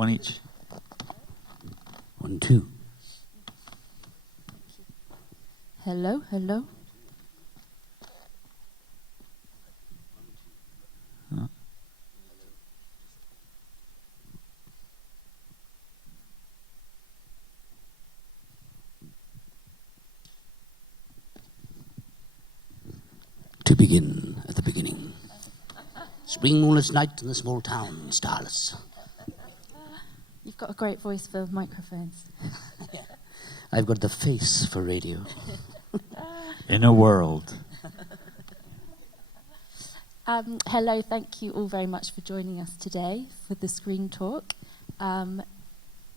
one each. 1, 2. Hello, hello. To begin at the beginning. Spring moonless night in the small town, starless. You've got a great voice for microphones. Yeah. I've got the face for radio. In a world. Hello, thank you all very much for joining us today for the Screen Talk.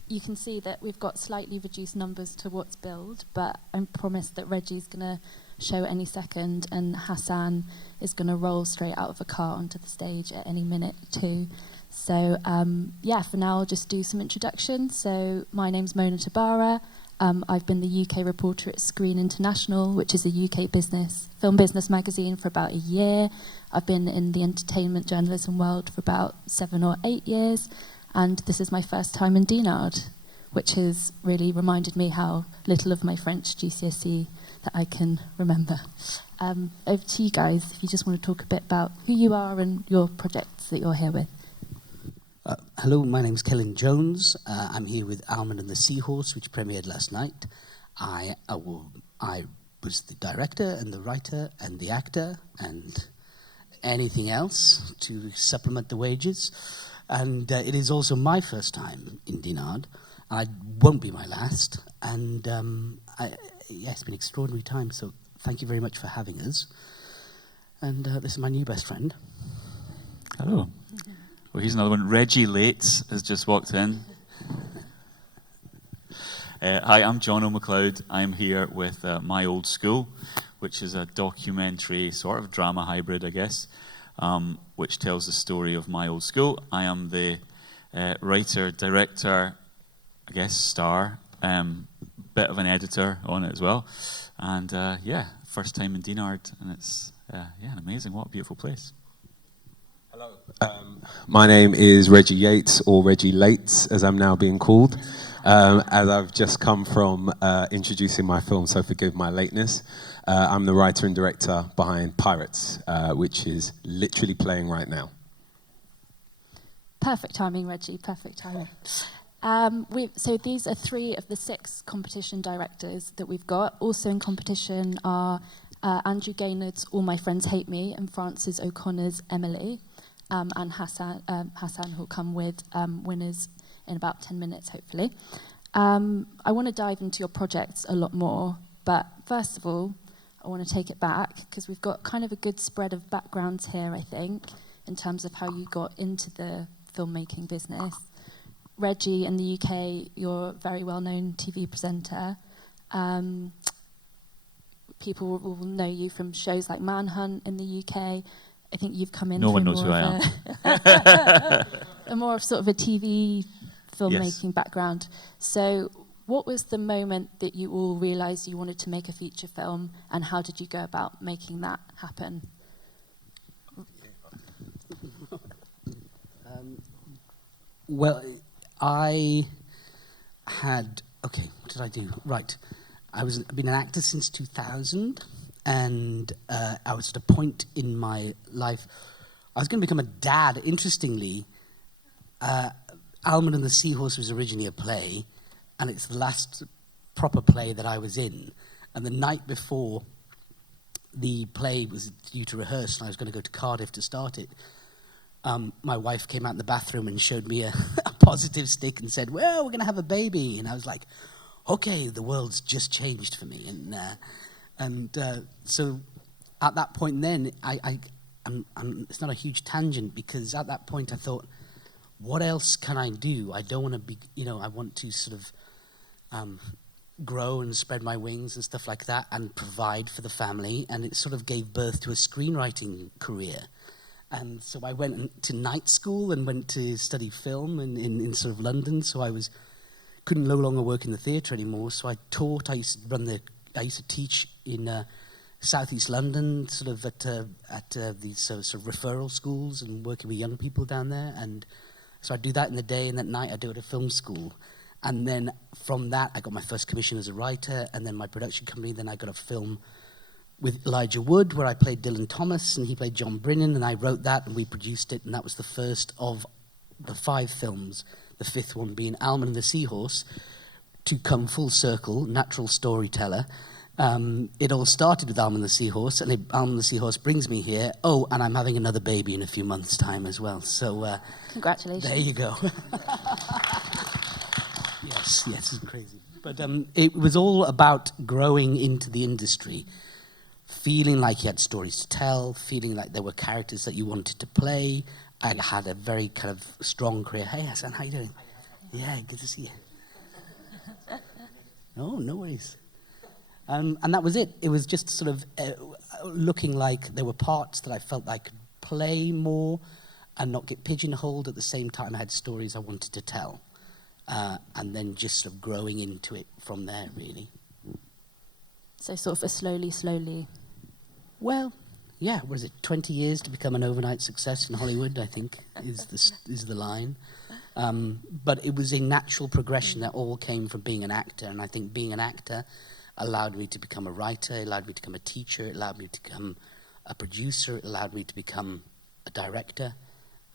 You can see that we've got slightly reduced numbers to what's billed, but I promised that Reggie's going to show any second, and Hassan is going to roll straight out of a car onto the stage at any minute too. So for now I'll just do some introductions. So my name's Mona Tabara. I've been the UK reporter at Screen International, which is a UK film business magazine, for about a year. I've been in the entertainment journalism world for about 7 or 8 years, and this is my first time in Dinard, which has really reminded me how little of my French GCSE that I can remember. Over to you guys, if you just want to talk a bit about who you are and your projects that you're here with. Hello, my name's Kellen Jones. I'm here with Almond and the Seahorse, which premiered last night. I was the director and the writer and the actor and anything else to supplement the wages. And it is also my first time in Dinard. I won't be my last. And it's been an extraordinary time, so thank you very much for having us. And this is my new best friend. Hello. Well, here's another one. Reggie Lates has just walked in. Hi, I'm John O'Macleod. I'm here with My Old School, which is a documentary, sort of drama hybrid, I guess, which tells the story of my old school. I am the writer, director, I guess, star, bit of an editor on it as well. And first time in Dinard, and it's amazing. What a beautiful place. Hello. My name is Reggie Yates, or Reggie Lates, as I'm now being called, as I've just come from introducing my film, so forgive my lateness. I'm the writer and director behind Pirates, which is literally playing right now. Perfect timing, Reggie, perfect timing. So these are 3 of the 6 competition directors that we've got. Also in competition are Andrew Gaynord's All My Friends Hate Me and Frances O'Connor's Emily. And Hassan who'll come with winners in about 10 minutes, hopefully. I want to dive into your projects a lot more, but first of all, I want to take it back, because we've got kind of a good spread of backgrounds here, I think, in terms of how you got into the filmmaking business. Reggie, in the UK, you're a very well-known TV presenter. People will know you from shows like Manhunt in the UK. I think you've come in no one through knows more who of I am. a more of sort of a TV filmmaking Yes. background. So what was the moment that you all realised you wanted to make a feature film, and how did you go about making that happen? Well, I had... Okay, what did I do? Right. I've been an actor since 2000, and I was at a point in my life... I was going to become a dad. Interestingly, Almond and the Seahorse was originally a play, and it's the last proper play that I was in. And the night before the play was due to rehearse, and I was going to go to Cardiff to start it, my wife came out in the bathroom and showed me a positive stick and said, well, we're going to have a baby. And I was like, okay, the world's just changed for me. And so at that point then, it's not a huge tangent, because at that point I thought, what else can I do? I don't want to be, I want to sort of grow and spread my wings and stuff like that and provide for the family. And it sort of gave birth to a screenwriting career. And so I went to night school and went to study film in sort of London. So couldn't no longer work in the theatre anymore. So I taught. I used to teach in Southeast London, sort of at these sort of referral schools, and working with young people down there. And So I do that in the day, and at night I do it at film school. And then from that, I got my first commission as a writer, and then my production company. Then I got a film with Elijah Wood, where I played Dylan Thomas, and he played John Brennan, and I wrote that, and we produced it, and that was the first of the 5 films, the 5th one being Almond and the Seahorse, to come full circle, natural storyteller. It all started with Almond and the Seahorse, and Almond and the Seahorse brings me here. Oh, and I'm having another baby in a few months' time as well. So congratulations. There you go. Yes, it's crazy. But it was all about growing into the industry, feeling like you had stories to tell, feeling like there were characters that you wanted to play. I had a very kind of strong career. Hey, Hassan, how you doing? Yeah, good to see you. Oh, no worries. And that was it. It was just sort of looking like there were parts that I felt I could play more and not get pigeonholed. At the same time, I had stories I wanted to tell. And then just sort of growing into it from there, really. So sort of a slowly. Well, yeah, what is it, 20 years to become an overnight success in Hollywood, I think, is the line. But it was a natural progression that all came from being an actor, and I think being an actor allowed me to become a writer, it allowed me to become a teacher, it allowed me to become a producer, it allowed me to become a director,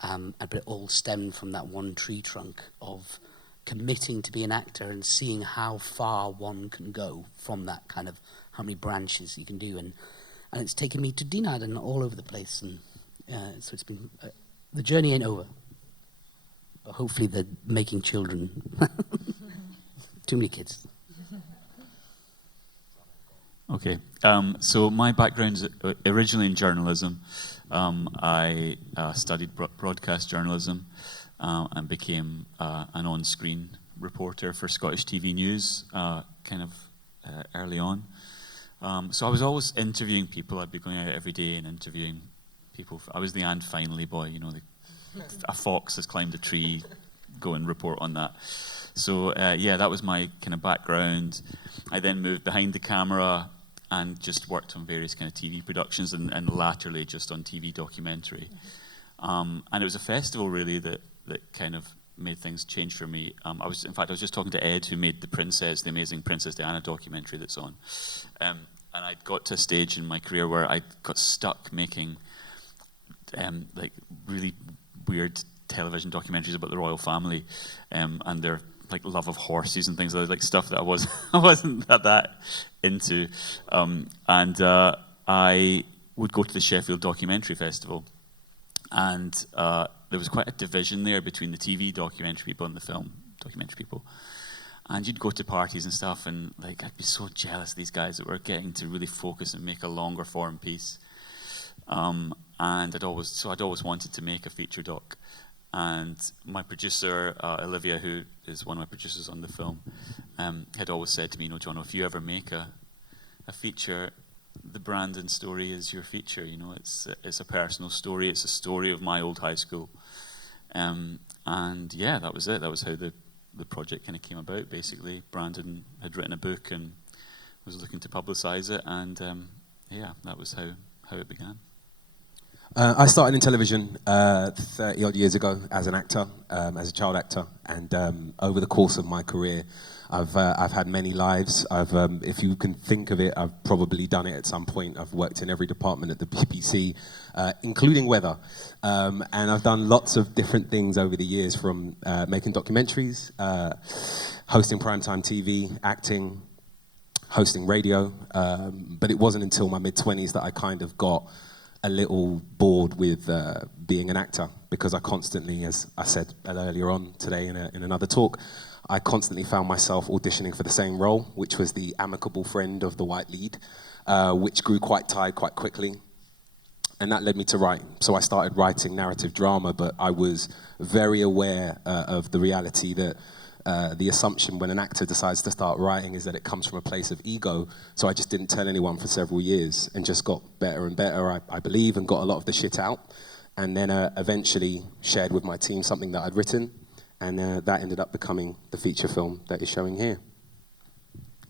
but it all stemmed from that one tree trunk of committing to be an actor and seeing how far one can go from that kind of, how many branches you can do, and it's taken me to Dinard and all over the place, and so it's been, the journey ain't over, but hopefully they're making children. Too many kids. Okay, so my background is originally in journalism. I studied broadcast journalism and became an on-screen reporter for Scottish TV News early on. So I was always interviewing people. I'd be going out every day and interviewing people. I was the and finally boy, you know, a fox has climbed a tree, go and report on that. So that was my kind of background. I then moved behind the camera and just worked on various kind of TV productions and latterly just on TV documentary. And it was a festival really that kind of made things change for me. I was just talking to Ed, who made the Amazing Princess Diana documentary that's on. And I got to a stage in my career where I got stuck making like really weird television documentaries about the royal family and their like love of horses and things like stuff that I wasn't that into. I would go to the Sheffield Documentary Festival, and there was quite a division there between the TV documentary people and the film documentary people. And you'd go to parties and stuff, and like I'd be so jealous of these guys that were getting to really focus and make a longer form piece. And I'd always wanted to make a feature doc. And my producer, Olivia, who is one of my producers on the film, had always said to me, John, if you ever make a feature, the Brandon story is your feature. You know, it's a personal story. It's a story of my old high school. That was it. That was how the project kind of came about, basically. Brandon had written a book and was looking to publicise it, and that was how it began. I started in television 30-odd years ago as an actor, as a child actor, and over the course of my career, I've had many lives. If you can think of it, I've probably done it at some point. I've worked in every department at the BBC, including weather, and I've done lots of different things over the years, from making documentaries, hosting primetime TV, acting, hosting radio, but it wasn't until my mid-20s that I kind of got a little bored with being an actor, because I constantly, as I said earlier on today in another talk, I constantly found myself auditioning for the same role, which was the amicable friend of the white lead, which grew quite tired quite quickly, and that led me to write. So I started writing narrative drama, but I was very aware of the reality that the assumption when an actor decides to start writing is that it comes from a place of ego. So I just didn't tell anyone for several years and just got better and better, I believe, and got a lot of the shit out. And then eventually shared with my team something that I'd written, and that ended up becoming the feature film that is showing here.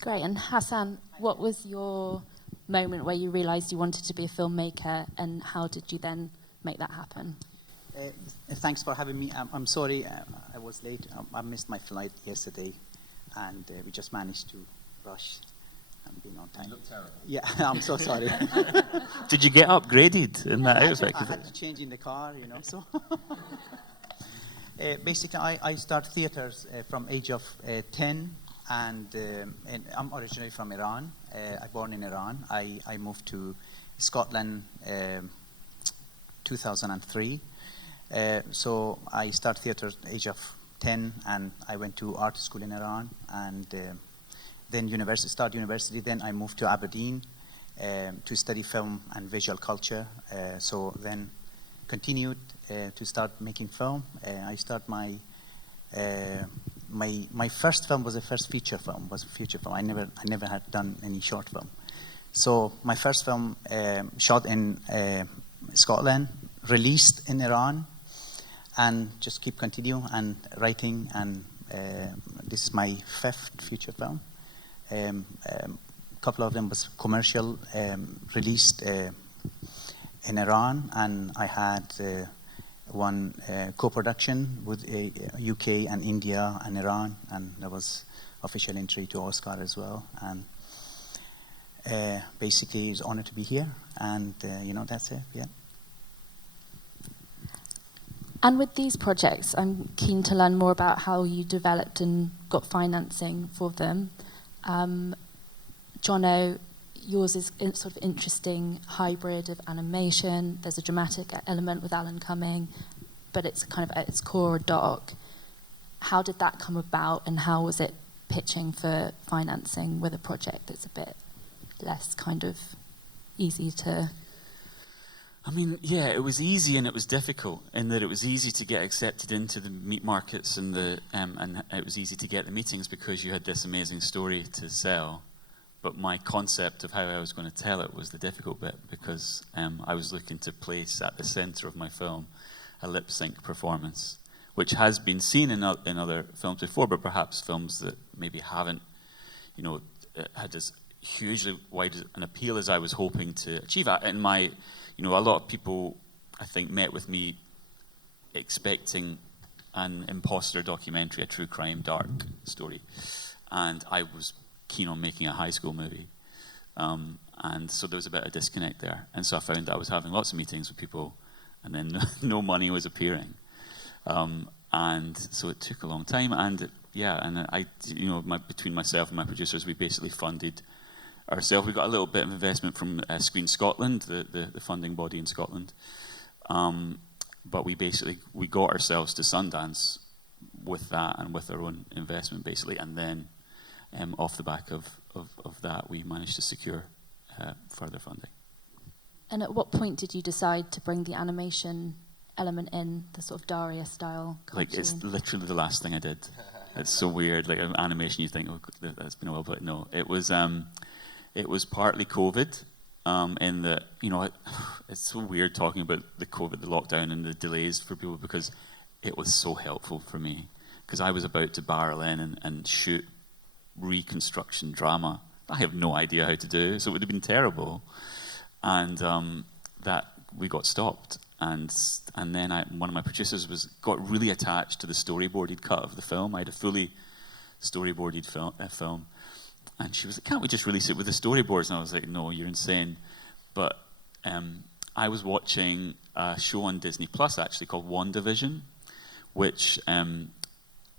Great. And Hassan, what was your moment where you realised you wanted to be a filmmaker, and how did you then make that happen? Thanks for having me. I'm sorry I was late. I missed my flight yesterday, and we just managed to rush and be on time. You look terrible. Yeah, I'm so sorry. Did you get upgraded in that outfit? I had to change in the car, So basically, I started theaters from age of 10, and I'm originally from Iran. I born in Iran. I moved to Scotland 2003. So I started theater at the age of 10, and I went to art school in Iran, and then started university. Then I moved to Aberdeen to study film and visual culture. So then continued to start making film. I started my first film was a first feature film. I never had done any short film. So my first film shot in Scotland, released in Iran, and just keep continue and writing. And this is my fifth feature film. Couple of them was commercial, released in Iran, and I had one co-production with UK and India and Iran, and there was official entry to Oscar as well. And basically, it's an honor to be here, and that's it. Yeah. And with these projects, I'm keen to learn more about how you developed and got financing for them. Jono, yours is sort of interesting hybrid of animation. There's a dramatic element with Alan Cumming, but it's kind of at its core a doc. How did that come about, and how was it pitching for financing with a project that's a bit less kind of easy to... I mean, yeah, it was easy and it was difficult in that it was easy to get accepted into the meat markets and and it was easy to get the meetings because you had this amazing story to sell. But my concept of how I was going to tell it was the difficult bit, because I was looking to place at the centre of my film a lip sync performance, which has been seen in other films before, but perhaps films that maybe haven't, had as hugely wide an appeal as I was hoping to achieve. In my, a lot of people, I think, met with me expecting an imposter documentary, a true crime dark story, and I was keen on making a high school movie, and so there was a bit of disconnect there. And so I found that I was having lots of meetings with people, and then no money was appearing, and so it took a long time. And between myself and my producers, we basically funded ourselves. We got a little bit of investment from Screen Scotland, the funding body in Scotland, but we got ourselves to Sundance with that and with our own investment, basically, and then off the back of that, we managed to secure further funding. And at what point did you decide to bring the animation element in, the sort of Daria-style cartoon? Like, it's literally the last thing I did. It's so weird. Like, animation, you think, oh, that's been a while, but no. It was partly COVID, in that, it's so weird talking about the COVID, the lockdown, and the delays for people, because it was so helpful for me. Because I was about to barrel in and shoot reconstruction drama I have no idea how to do, so it would have been terrible. And that we got stopped, and then one of my producers got really attached to the storyboarded cut of the film. I had a fully storyboarded film, and she was like, "Can't we just release it with the storyboards?" And I was like, "No, you're insane." But I was watching a show on Disney Plus actually called WandaVision, which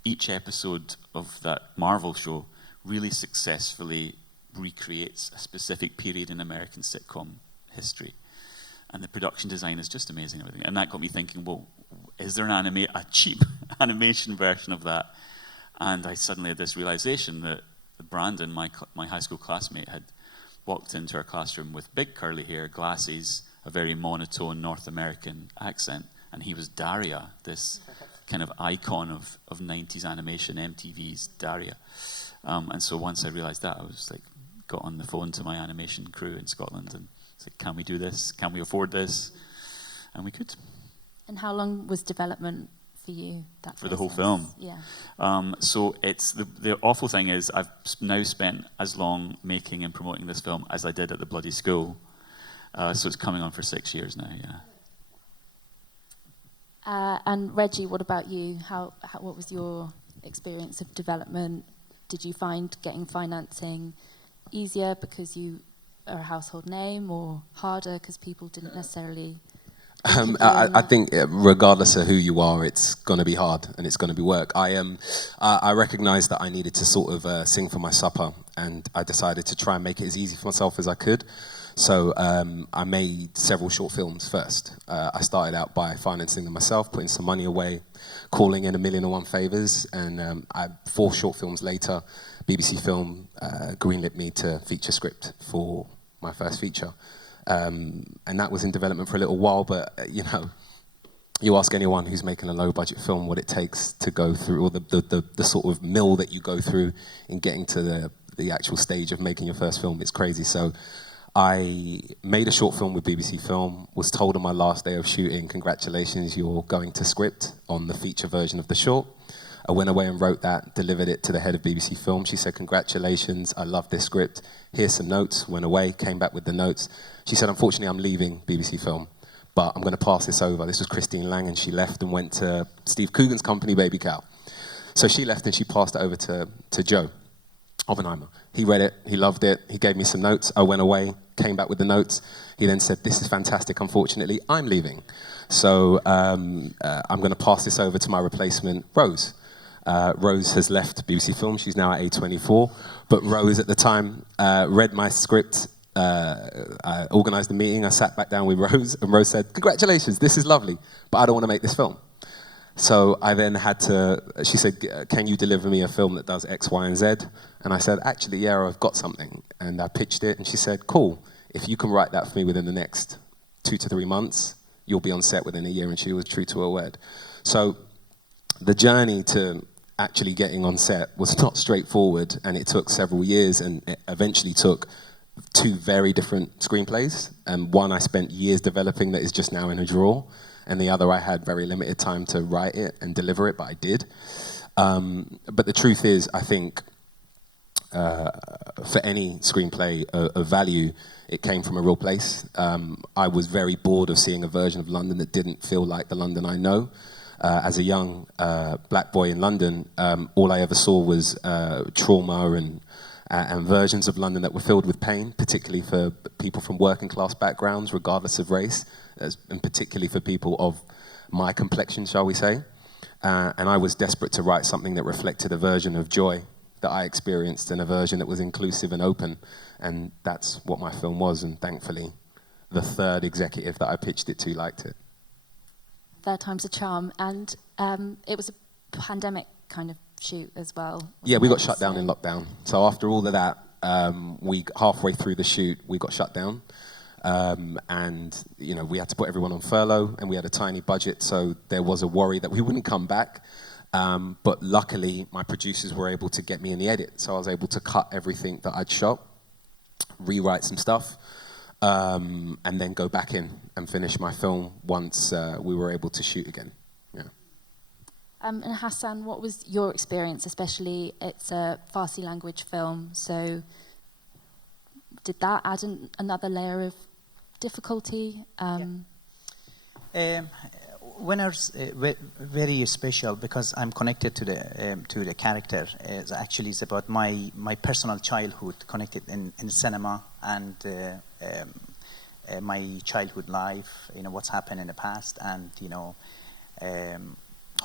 each episode of that Marvel show really successfully recreates a specific period in American sitcom history. And the production design is just amazing and everything. And that got me thinking, well, is there a cheap animation version of that? And I suddenly had this realization that Brandon, my high school classmate, had walked into our classroom with big curly hair, glasses, a very monotone North American accent, and he was Daria, this kind of icon of 90s animation, MTV's Daria. And so once I realized that, I was like, got on the phone to my animation crew in Scotland and said, "Can we do this? Can we afford this?" And we could. And how long was development for you? For the whole film? Yeah. So it's the awful thing is I've now spent as long making and promoting this film as I did at the bloody school. So it's coming on for 6 years now, yeah. And Reggie, what about you? What was your experience of development? Did you find getting financing easier because you are a household name, or harder because people didn't necessarily? I think regardless of who you are, it's going to be hard and it's going to be work. I recognised that I needed to sort of sing for my supper, and I decided to try and make it as easy for myself as I could. So I made several short films first. I started out by financing them myself, putting some money away, calling in 1,000,001 favours, and 4 short films later, BBC Film greenlit me to feature script for my first feature. And that was in development for a little while, but you ask anyone who's making a low-budget film what it takes to go through, or the sort of mill that you go through in getting to the actual stage of making your first film. It's crazy. So I made a short film with BBC Film, was told on my last day of shooting, congratulations, you're going to script on the feature version of the short. I went away and wrote that, delivered it to the head of BBC Film. She said, congratulations, I love this script. Here's some notes. Went away, came back with the notes. She said, unfortunately, I'm leaving BBC Film, but I'm going to pass this over. This was Christine Lang, and she left and went to Steve Coogan's company, Baby Cow. So she left and she passed it over to Joe Oppenheimer. He read it, he loved it, he gave me some notes. I went away, came back with the notes. He then said, this is fantastic, unfortunately, I'm leaving. So I'm going to pass this over to my replacement, Rose. Rose has left BBC Film, she's now at A24, but Rose at the time read my script. I organised a meeting, I sat back down with Rose, and Rose said, congratulations, this is lovely, but I don't want to make this film. So I then she said, can you deliver me a film that does X, Y, and Z? And I said, actually, yeah, I've got something. And I pitched it, and she said, cool, if you can write that for me within the next 2 to 3 months, you'll be on set within a year. And she was true to her word. So the journey to actually getting on set was not straightforward, and it took several years, and it eventually took 2 very different screenplays. And one I spent years developing that is just now in a drawer, and the other I had very limited time to write it and deliver it, but I did. But the truth is, I think for any screenplay of value, it came from a real place. I was very bored of seeing a version of London that didn't feel like the London I know. As a young black boy in London, all I ever saw was trauma and versions of London that were filled with pain, particularly for people from working class backgrounds, regardless of race, and particularly for people of my complexion, shall we say. And I was desperate to write something that reflected a version of joy that I experienced, and a version that was inclusive and open. And that's what my film was, and thankfully, the 3rd executive that I pitched it to liked it. 3rd time's a charm, and it was a pandemic kind of shoot as well. Yeah, we got shut down in lockdown. So after all of that, we halfway through the shoot, we got shut down. And we had to put everyone on furlough, and we had a tiny budget, so there was a worry that we wouldn't come back. But luckily, my producers were able to get me in the edit, so I was able to cut everything that I'd shot, rewrite some stuff, and then go back in and finish my film once we were able to shoot again. Yeah. And Hassan, what was your experience? Especially, it's a Farsi language film, so did that add another layer of difficulty? Winners very special because I'm connected to the character. Actually, it's about my personal childhood, connected in cinema, and my childhood life. What's happened in the past, and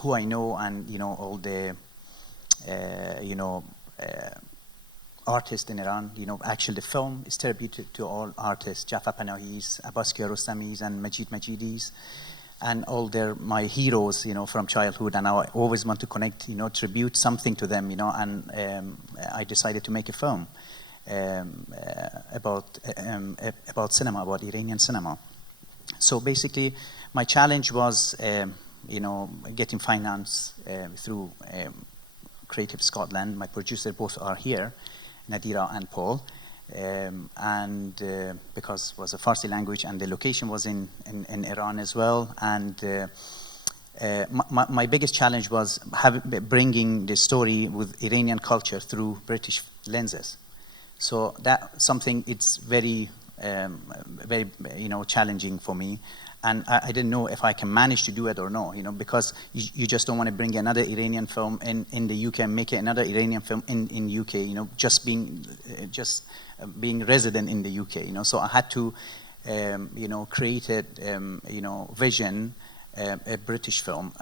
who I know, and all the artists in Iran. Actually, the film is tribute to all artists: Jafar Panahis, Abbas Kiarostamis, and Majid Majidis. And all my heroes, from childhood, and I always want to connect, tribute something to them, and I decided to make a film about cinema, about Iranian cinema. So basically, my challenge was, getting finance through Creative Scotland. My producers both are here, Nadira and Paul. And because it was a Farsi language, and the location was in Iran as well, and my biggest challenge was bringing the story with Iranian culture through British lenses. So that's something, it's very challenging for me, and I didn't know if I can manage to do it or no, because you just don't want to bring another Iranian film in the UK and make it another Iranian film in UK, just being resident in the UK, So I had to, create a, vision, a British film.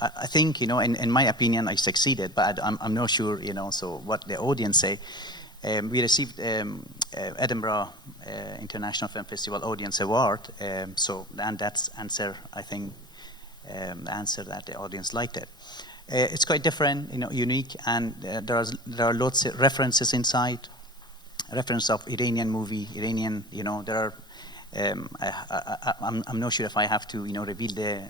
I think, in my opinion, I succeeded, but I'm not sure, so what the audience say. We received Edinburgh International Film Festival Audience Award, and that's answer, I think, the answer that the audience liked it. It's quite different, unique, and there are lots of references inside, reference of Iranian movie, Iranian, there are. I'm not sure if I have to, reveal the,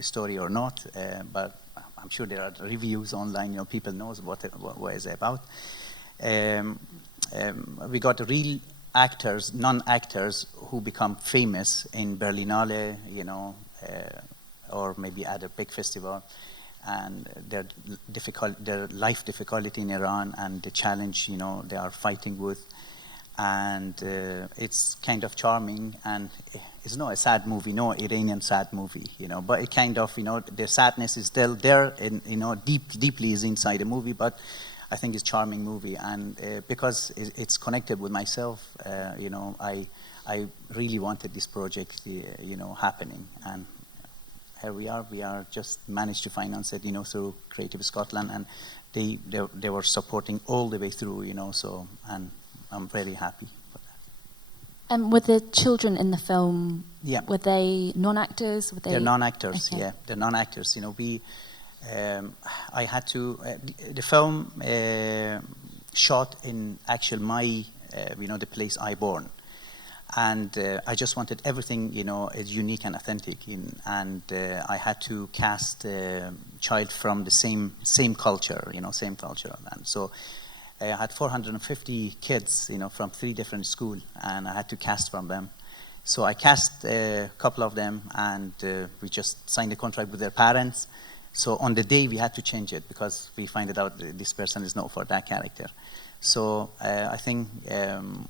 story or not, but I'm sure there are reviews online. People knows what it's about. We got real actors, non-actors, who become famous in Berlinale, or maybe at a big festival, and their life difficulty in Iran and the challenge, they are fighting with. And it's kind of charming, and it's not a sad movie, no Iranian sad movie, but it kind of, the sadness is still there, and deeply is inside the movie, but I think it's a charming movie, and because it's connected with myself, I really wanted this project, happening, and here we are just managed to finance it, through Creative Scotland, and they were supporting all the way through, so, and I'm very happy for that. And were the children in the film, yeah, were they non-actors? They're non-actors, okay. yeah. They're non-actors. I had to, the film shot in actual my, the place I born. And I just wanted everything, is unique and authentic. And I had to cast a child from the same culture, same culture. And so I had 450 kids, from 3 different schools, and I had to cast from them. So I cast a couple of them, and we just signed a contract with their parents. So on the day, we had to change it because we find out that this person is not for that character. So I think...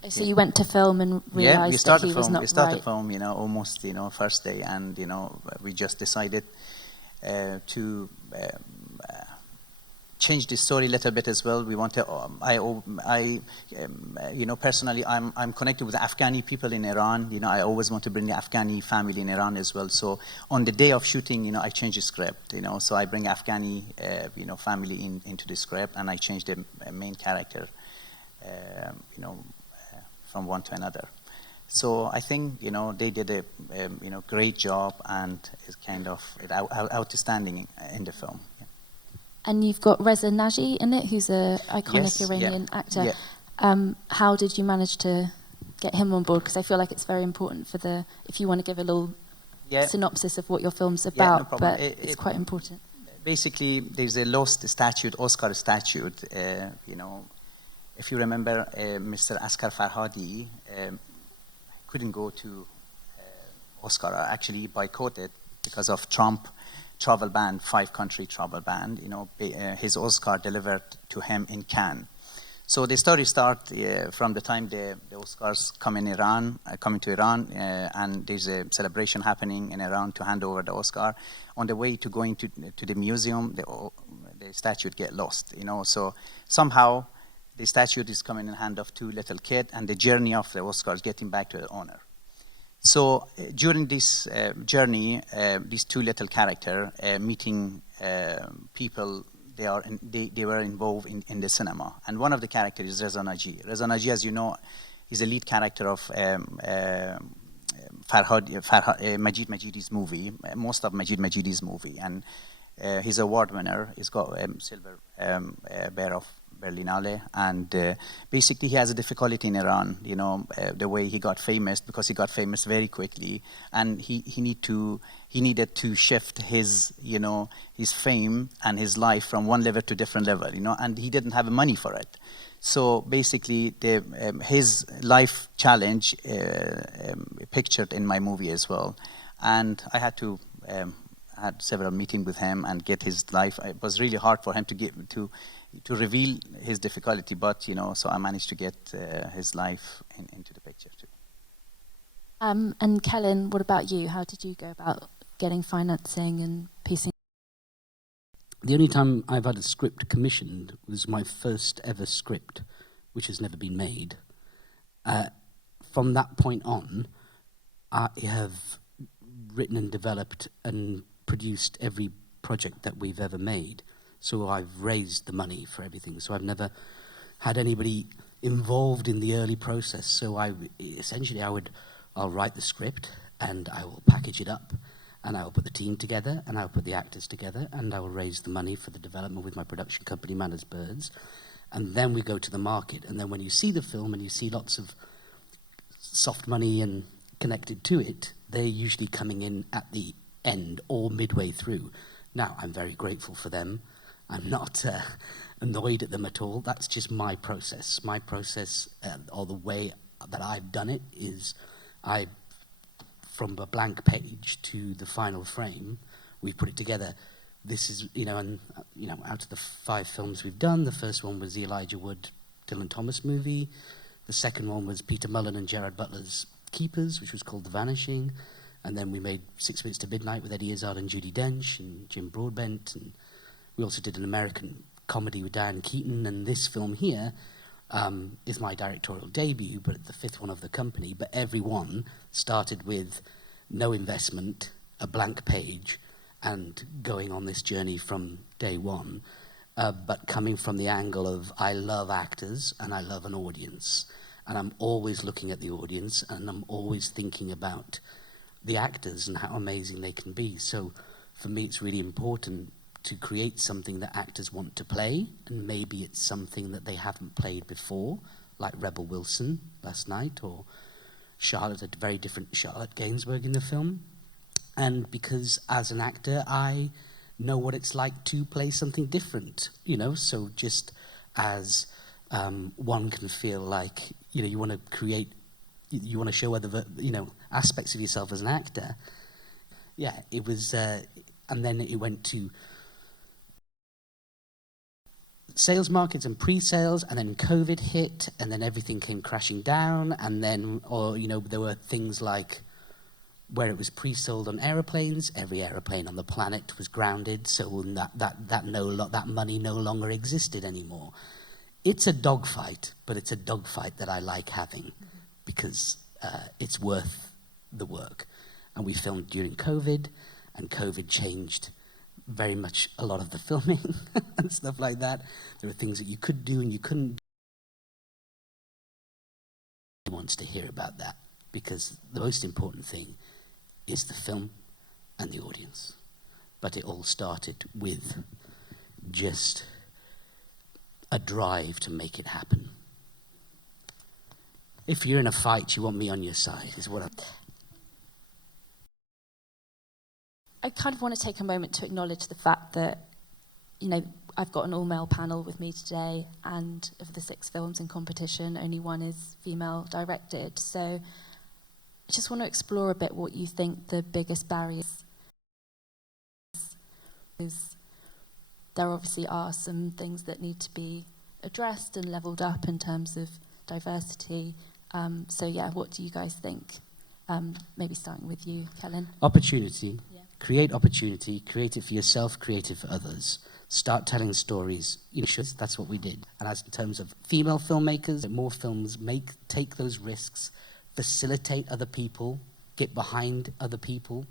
so you went to film and realized that he was not right? We started film, almost, first day, and, we just decided to... change the story a little bit as well. We want to. Personally, I'm connected with the Afghani people in Iran. I always want to bring the Afghani family in Iran as well. So on the day of shooting, I changed the script. So I bring Afghani, family into the script, and I change the main character, from one to another. So I think they did a great job, and it's kind of outstanding in the film. Yeah. And you've got Reza Naji in it, who's an iconic Iranian actor. Yeah. How did you manage to get him on board? Because I feel like it's very important for if you want to give a little synopsis of what your film's about, no but it's quite important. Basically, there's a lost statute, Oscar statute. If you remember, Mr. Askar Farhadi couldn't go to Oscar, actually boycotted because of Trump travel ban, 5-country travel ban. His Oscar delivered to him in Cannes. So the story starts from the time the Oscars coming to Iran, and there's a celebration happening in Iran to hand over the Oscar. On the way to going to the museum, the statue get lost. So somehow the statue is coming in the hand of 2 little kids, and the journey of the Oscars getting back to the owner. So during this journey, these 2 little characters meeting people, they were involved in the cinema. And one of the characters is Reza Naji. Reza Naji, as you know, is the lead character of Majid Majidi's movie, most of Majid Majidi's movie. And he's an award winner. He's got silver bear of Berlinale, and basically he has a difficulty in Iran, the way he got famous, because he got famous very quickly, and he needed to shift his fame and his life from one level to different level, and he didn't have the money for it. So basically his life challenge pictured in my movie as well, and I had to had several meetings with him and get his life. It was really hard for him to reveal his difficulty, but so I managed to get his life into the picture too. And Kellen, what about you? How did you go about getting financing and piecing? The only time I've had a script commissioned was my first ever script, which has never been made. From that point on, I have written and developed and produced every project that we've ever made. So I've raised the money for everything. So I've never had anybody involved in the early process. So I'll write the script and I will package it up and I will put the team together and I'll put the actors together and I will raise the money for the development with my production company, Manners Birds. And then we go to the market. And then when you see the film and you see lots of soft money and connected to it, they're usually coming in at the end or midway through. Now, I'm very grateful for them. I'm not annoyed at them at all. That's just my process. My process, or the way that I've done it, is from a blank page to the final frame, we put it together. This is, out of the 5 films we've done, the first one was the Elijah Wood, Dylan Thomas movie. The second one was Peter Mullen and Gerard Butler's Keepers, which was called The Vanishing. And then we made 6 Minutes to Midnight with Eddie Izzard and Judi Dench and Jim Broadbent. And we also did an American comedy with Diane Keaton. And this film here is my directorial debut, but the 5th one of the company. But every one started with no investment, a blank page, and going on this journey from day one. But coming from the angle of I love actors and I love an audience. And I'm always looking at the audience and I'm always thinking about the actors and how amazing they can be. So for me, it's really important to create something that actors want to play, and maybe it's something that they haven't played before, like Rebel Wilson last night, or Charlotte, a very different Charlotte Gainsbourg in the film. And because as an actor, I know what it's like to play something different, so just as one can feel like, you want to create, you want to show other, aspects of yourself as an actor. Yeah, it was, and then it went to sales markets and pre-sales, and then COVID hit, and then everything came crashing down, and then, there were things like where it was pre-sold on aeroplanes, every aeroplane on the planet was grounded, so that money no longer existed anymore. It's a dogfight, but it's a dogfight that I like having because it's worth the work. And we filmed during COVID, and COVID changed very much a lot of the filming and stuff like that. There were things that you could do and you couldn't do. Nobody wants to hear about that because the most important thing is the film and the audience. But it all started with just a drive to make it happen. If you're in a fight, you want me on your side, is what I kind of want to take a moment to acknowledge the fact that, I've got an all-male panel with me today, and of the 6 films in competition, only 1 is female-directed. So I just want to explore a bit what you think the biggest barriers is. There obviously are some things that need to be addressed and leveled up in terms of diversity. What do you guys think? Maybe starting with you, Kellen. Opportunity. Yeah. Create opportunity. Create it for yourself. Create it for others. Start telling stories. That's what we did. And as in terms of female filmmakers, more films take those risks, facilitate other people, get behind other people.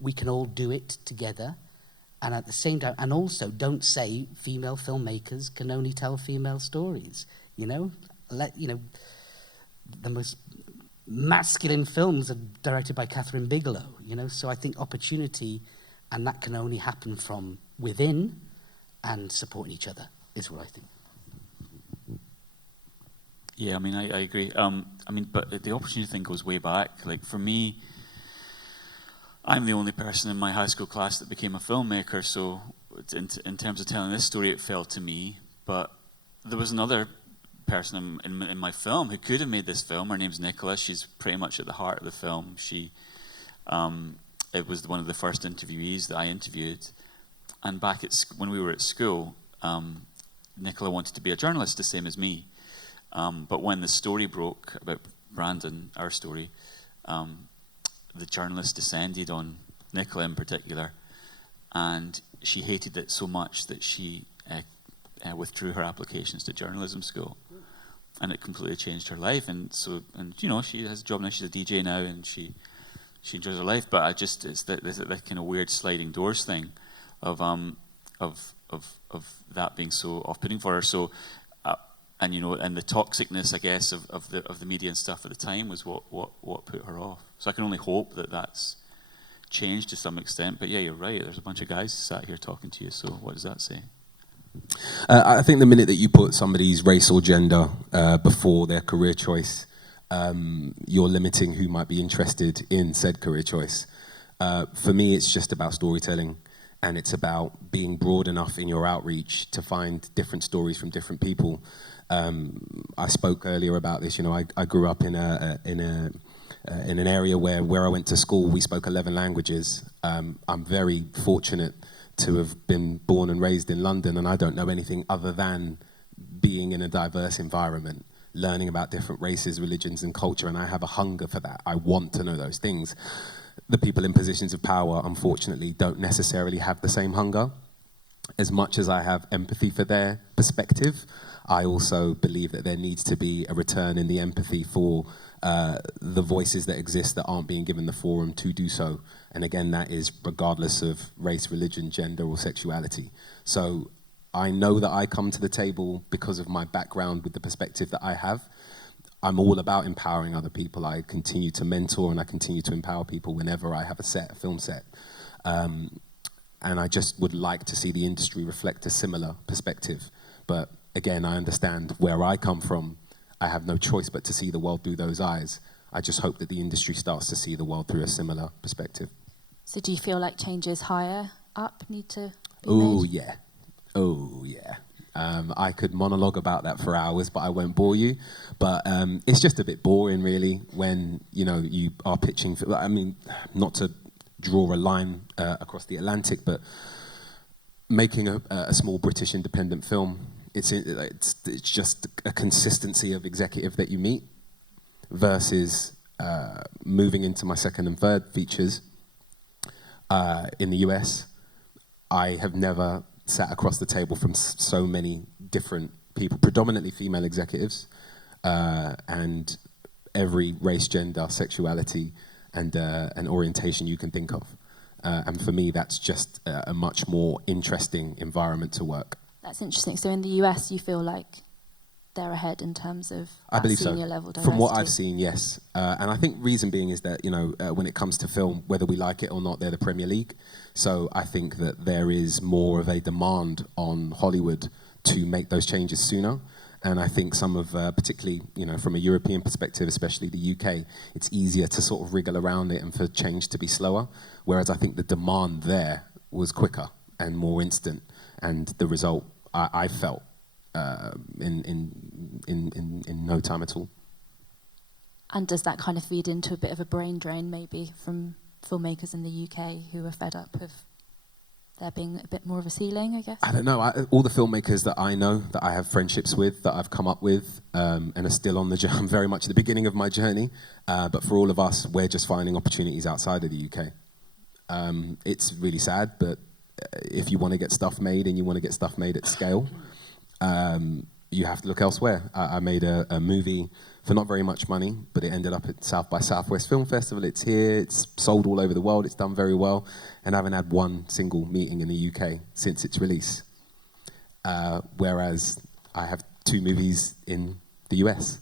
We can all do it together. And at the same time, and also don't say female filmmakers can only tell female stories. The most masculine films are directed by Catherine Bigelow. So I think opportunity, and that can only happen from within, and supporting each other is what I think. Yeah, I agree. But the opportunity thing goes way back. Like for me, I'm the only person in my high school class that became a filmmaker, so in terms of telling this story, it fell to me. But there was another person in my film who could have made this film. Her name's Nicola. She's pretty much at the heart of the film. It was one of the first interviewees that I interviewed. And when we were at school, Nicola wanted to be a journalist, the same as me. But when the story broke about Brandon, our story, the journalist descended on Nicola in particular, and she hated it so much that she withdrew her applications to journalism school, and it completely changed her life. And you know, she has a job now. She's a DJ now, and she enjoys her life. But it's that kind of weird sliding doors thing of that being so off-putting for her. So, and you know, and the toxicness, I guess, of the media and stuff at the time was what put her off. So I can only hope that that's changed to some extent. But yeah, you're right. There's a bunch of guys sat here talking to you. So what does that say? I think the minute that you put somebody's race or gender before their career choice, you're limiting who might be interested in said career choice. For me, it's just about storytelling, and it's about being broad enough in your outreach to find different stories from different people. I spoke earlier about this. You know, I grew up in an area where I went to school. We spoke 11 languages. I'm very fortunate to have been born and raised in London, and I don't know anything other than being in a diverse environment, learning about different races, religions, and culture, and I have a hunger for that. I want to know those things. The people in positions of power, unfortunately, don't necessarily have the same hunger. As much as I have empathy for their perspective, I also believe that there needs to be a return in the empathy for the voices that exist that aren't being given the forum to do so. And again, that is regardless of race, religion, gender, or sexuality. So I know that I come to the table because of my background with the perspective that I have. I'm all about empowering other people. I continue to mentor and I continue to empower people whenever I have a film set. And I just would like to see the industry reflect a similar perspective. But again, I understand where I come from. I have no choice but to see the world through those eyes. I just hope that the industry starts to see the world through a similar perspective. So do you feel like changes higher up need to be Oh, made? yeah. Oh, yeah. I could monologue about that for hours, but I won't bore you. But it's just a bit boring, really, when, you know, you are pitching. I mean, not to draw a line across the Atlantic, but making a small British independent film, it's just a consistency of executive that you meet versus moving into my second and third features in the US. I have never sat across the table from so many different people, predominantly female executives, and every race, gender, sexuality, and orientation you can think of. And for me, that's just a much more interesting environment to work. That's interesting. So in the US, you feel like they're ahead in terms of I believe senior so. level diversity? From what I've seen, yes. And I think reason being is that, you know, when it comes to film, whether we like it or not, they're the Premier League. So I think that there is more of a demand on Hollywood to make those changes sooner. And I think some of, particularly, you know, from a European perspective, especially the UK, it's easier to sort of wriggle around it and for change to be slower. Whereas I think the demand there was quicker and more instant. And the result, I felt, in no time at all. And does that kind of feed into a bit of a brain drain maybe from filmmakers in the UK who are fed up of there being a bit more of a ceiling, I guess? I don't know. All the filmmakers that I know, that I have friendships with, that I've come up with, and are still on the journey, I'm very much at the beginning of my journey, but for all of us, we're just finding opportunities outside of the UK. It's really sad, but if you want to get stuff made and you want to get stuff made at scale, you have to look elsewhere. I made a movie for not very much money, but it ended up at South by Southwest Film Festival. It's here, it's sold all over the world, it's done very well, and I haven't had one single meeting in the UK since its release. Whereas I have 2 movies in the US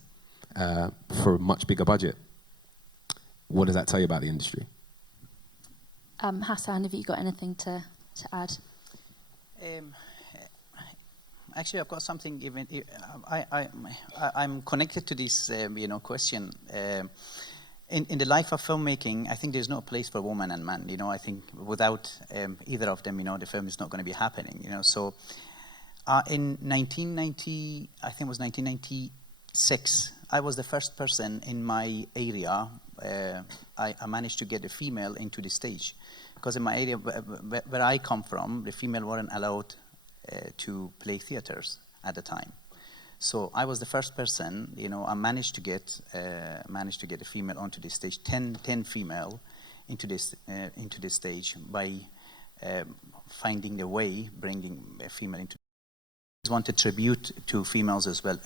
for a much bigger budget. What does that tell you about the industry? Hassan, have you got anything to add? Actually, I've got something. Even I'm connected to this, question. In the life of filmmaking, I think there's no place for woman and man. You know, I think without either of them, the film is not going to be happening. So in 1990, I think it was 1996, I was the first person in my area. I managed to get a female into the stage, because in my area where I come from, the female weren't allowed to play theaters at the time. So I was the first person, I managed to get a female onto the stage, 10 female into this stage by finding a way, bringing a female into. I want to tribute to females as well.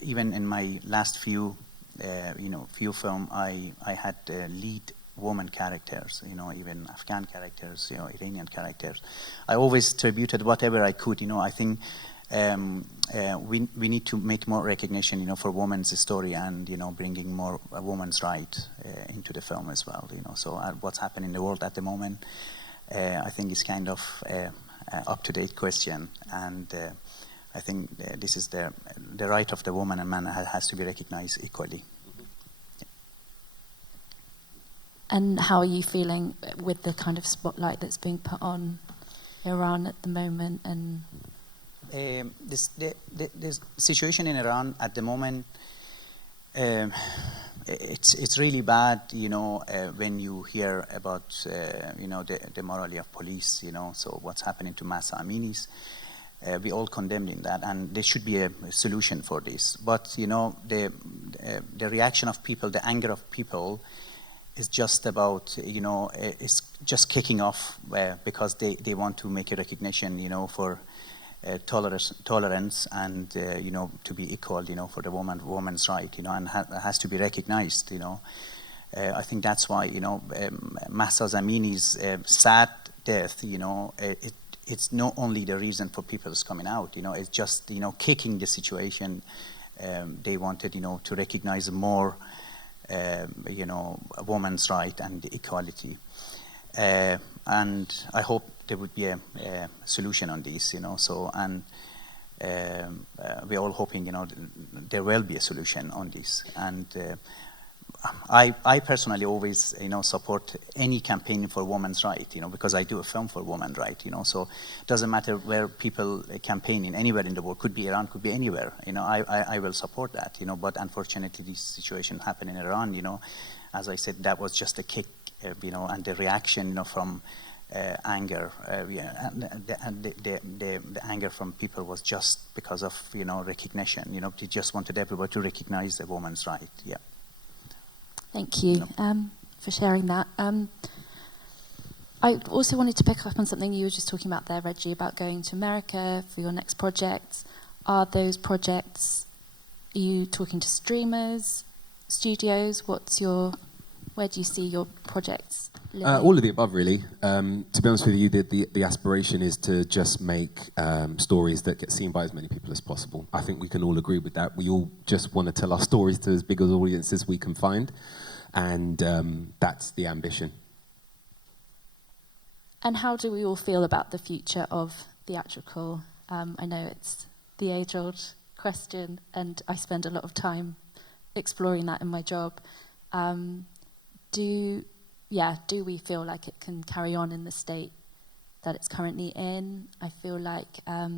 Even in my last few film, I had lead woman characters, even Afghan characters, Iranian characters. I always tributed whatever I could. I think we need to make more recognition, for women's story, and bringing more women's right into the film as well. So what's happening in the world at the moment, I think is kind of up-to-date question, and I think this is the right of the woman and man has to be recognized equally. And how are you feeling with the kind of spotlight that's being put on Iran at the moment? And this situation in Iran at the moment, it's really bad, when you hear about, the morality of police, so what's happening to Mahsa Amini's. We all condemned in that, and there should be a solution for this. But, the reaction of people, the anger of people is just about, it's just kicking off because they want to make a recognition, for tolerance and to be equal, for the woman's right, and has to be recognized. I think that's why Mahsa Amini's sad death, it's not only the reason for people's coming out. It's just kicking the situation. They wanted to recognize more a woman's right and equality. And I hope there would be a solution on this, So, and we're all hoping, there will be a solution on this. And I personally always, support any campaign for women's right, because I do a film for women's right, So it doesn't matter where people campaigning, anywhere in the world, could be Iran, could be anywhere, I will support that, But unfortunately, this situation happened in Iran, As I said, that was just a kick, and the reaction, from anger, and the anger from people was just because of, recognition, They just wanted everybody to recognize the woman's right, yeah. Thank you for sharing that. I also wanted to pick up on something you were just talking about there, Reggie, about going to America for your next project. Are those projects, are you talking to streamers, studios? Where do you see your projects living? All of the above, really. To be honest with you, the aspiration is to just make stories that get seen by as many people as possible. I think we can all agree with that. We all just want to tell our stories to as big an audience as we can find, and that's the ambition. And how do we all feel about the future of theatrical? I know it's the age-old question, and I spend a lot of time exploring that in my job. Do we feel like it can carry on in the state that it's currently in? I feel like, I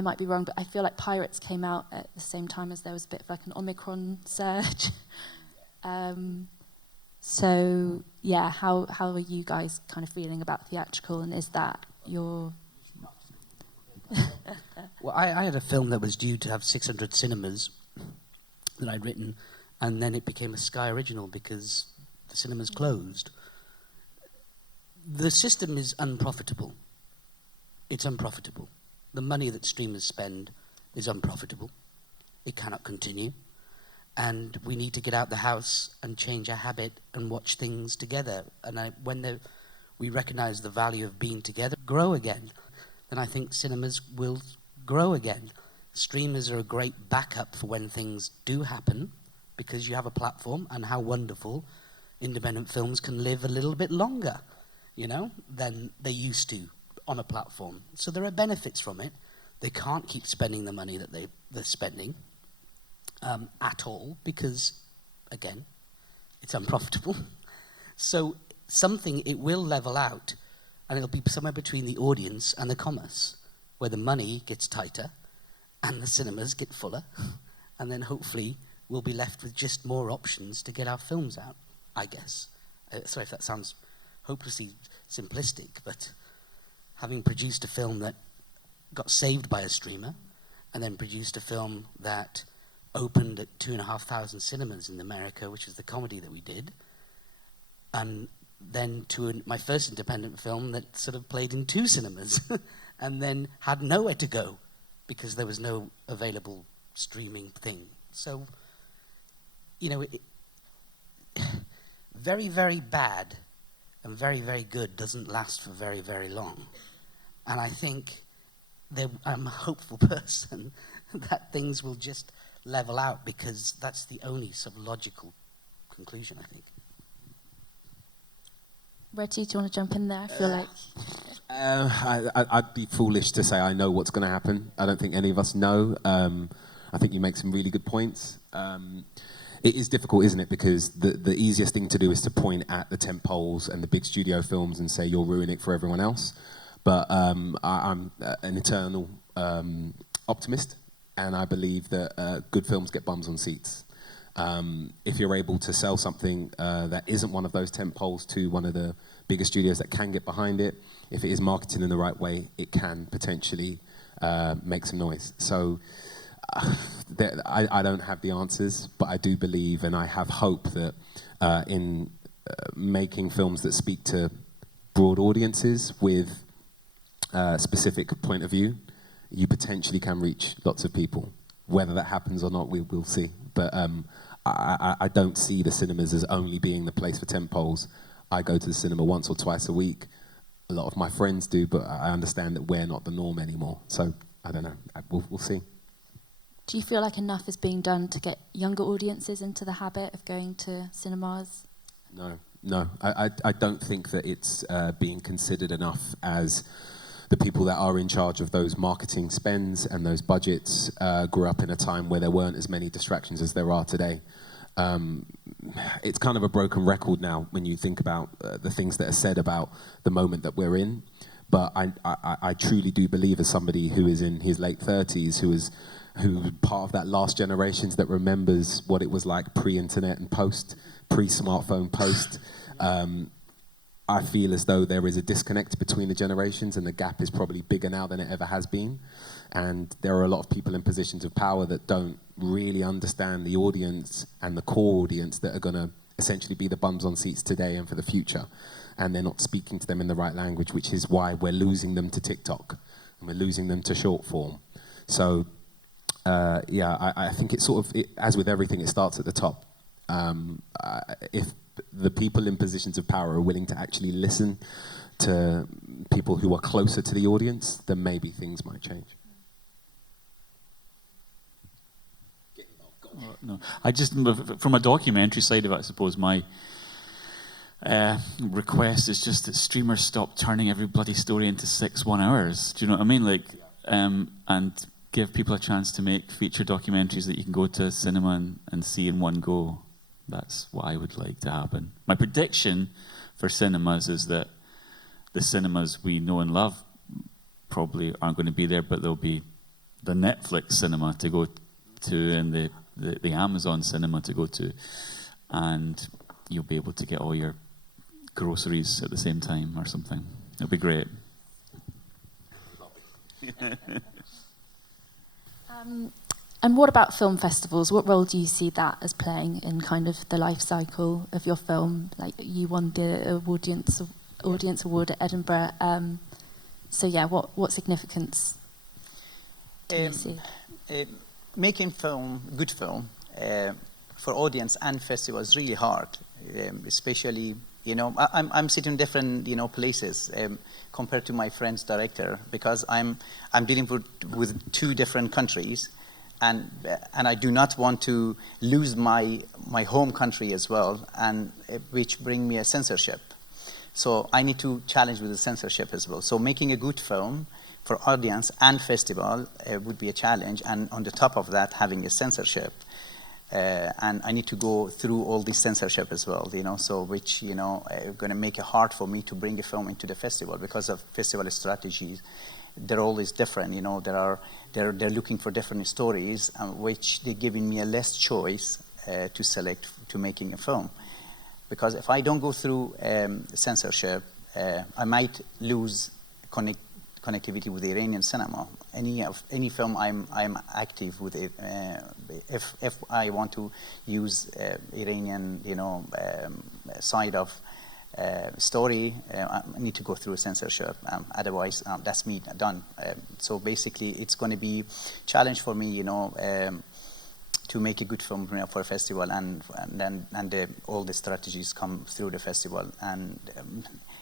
might be wrong, but I feel like Pirates came out at the same time as there was a bit of like an Omicron surge. So, yeah, how are you guys kind of feeling about theatrical, and is that your... Well, I had a film that was due to have 600 cinemas that I'd written, and then it became a Sky original because the cinemas closed. The system is unprofitable. It's unprofitable. The money that streamers spend is unprofitable. It cannot continue. And we need to get out the house and change our habit and watch things together. And when we recognize the value of being together, grow again, then I think cinemas will grow again. Streamers are a great backup for when things do happen, because you have a platform, and how wonderful independent films can live a little bit longer, than they used to on a platform. So there are benefits from it. They can't keep spending the money that they're spending at all, because, again, it's unprofitable. So it will level out, and it'll be somewhere between the audience and the commerce, where the money gets tighter and the cinemas get fuller, and then hopefully we'll be left with just more options to get our films out, I guess. Sorry if that sounds hopelessly simplistic, but having produced a film that got saved by a streamer, and then produced a film that opened at 2,500 cinemas in America, which was the comedy that we did, and then to my first independent film that sort of played in 2 cinemas, and then had nowhere to go because there was no available streaming thing. So, you know, very, very bad and very, very good doesn't last for very, very long. And I think I'm a hopeful person that things will just level out, because that's the only sort of logical conclusion, I think. Reggie, do you want to jump in there? I feel like... I'd be foolish to say I know what's going to happen. I don't think any of us know. I think you make some really good points. It is difficult, isn't it? Because the easiest thing to do is to point at the tentpoles and the big studio films and say you're ruining it for everyone else. But I'm an eternal optimist, and I believe that good films get bums on seats. If you're able to sell something that isn't one of those tentpoles to one of the bigger studios that can get behind it, if it is marketed in the right way, it can potentially make some noise. So I don't have the answers, but I do believe and I have hope that in making films that speak to broad audiences with a specific point of view, you potentially can reach lots of people. Whether that happens or not, we'll see. But I don't see the cinemas as only being the place for tentpoles. I go to the cinema once or twice a week. A lot of my friends do, but I understand that we're not the norm anymore. So I don't know. We'll see. Do you feel like enough is being done to get younger audiences into the habit of going to cinemas? No. I don't think that it's being considered enough, as the people that are in charge of those marketing spends and those budgets grew up in a time where there weren't as many distractions as there are today. It's kind of a broken record now when you think about the things that are said about the moment that we're in. But I truly do believe, as somebody who is in his late 30s, who part of that last generation that remembers what it was like pre-internet and pre-smartphone post, I feel as though there is a disconnect between the generations, and the gap is probably bigger now than it ever has been. And there are a lot of people in positions of power that don't really understand the audience and the core audience that are going to essentially be the bums on seats today and for the future. And they're not speaking to them in the right language, which is why we're losing them to TikTok and we're losing them to short form. So, I think it's sort of, as with everything, it starts at the top. If the people in positions of power are willing to actually listen to people who are closer to the audience, then maybe things might change. No, I just, from a documentary side of it, I suppose my request is just that streamers stop turning every bloody story into 6 1-hours. Do you know what I mean? Like, and give people a chance to make feature documentaries that you can go to cinema and see in one go. That's what I would like to happen. My prediction for cinemas is that the cinemas we know and love probably aren't going to be there, but there'll be the Netflix cinema to go to and the Amazon cinema to go to, and you'll be able to get all your groceries at the same time or something. It'll be great. And what about film festivals? What role do you see that as playing in kind of the life cycle of your film? Like, you won the audience award at Edinburgh. So yeah, what significance do you see? Making good film, for audience and festival is really hard, especially, I'm sitting in different, places compared to my friend's director, because I'm dealing with 2 different countries, and I do not want to lose my home country as well, and which bring me a censorship. So I need to challenge with the censorship as well. So making a good film for audience and festival would be a challenge, and on the top of that, having a censorship. And I need to go through all this censorship as well, so which, going to make it hard for me to bring a film into the festival, because of festival strategies. They're always different, they're looking for different stories, which they're giving me a less choice to select to making a film. Because if I don't go through censorship, I might lose connectivity with the Iranian cinema. Any film I'm active with it. If I want to use Iranian, side of story, I need to go through censorship. Otherwise, that's me done. So basically, it's going to be challenge for me, to make a good film for a festival, and all the strategies come through the festival, and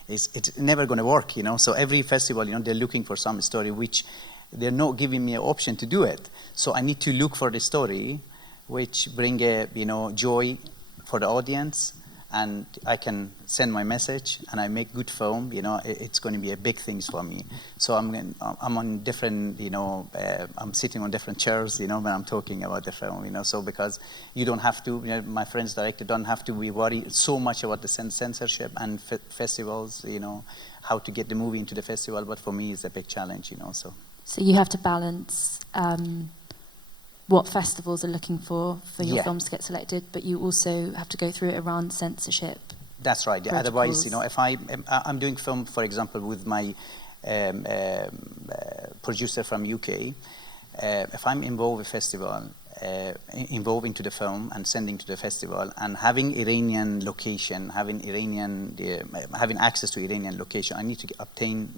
it's never going to work, So every festival, they're looking for some story which they're not giving me an option to do it. So I need to look for the story which bring a joy for the audience, and I can send my message, and I make good film. It's going to be a big thing for me. So I'm on different, I'm sitting on different chairs, when I'm talking about the film. So because you don't have to, my friends director don't have to be worried so much about the censorship and festivals, how to get the movie into the festival. But for me, it's a big challenge, So you have to balance what festivals are looking for your films to get selected, but you also have to go through Iran censorship. That's right. Yeah. Otherwise, if I'm doing film, for example, with my producer from UK, if I'm involved with festival, involved into the film and sending to the festival, and having Iranian location, having access to Iranian location, I need to obtain,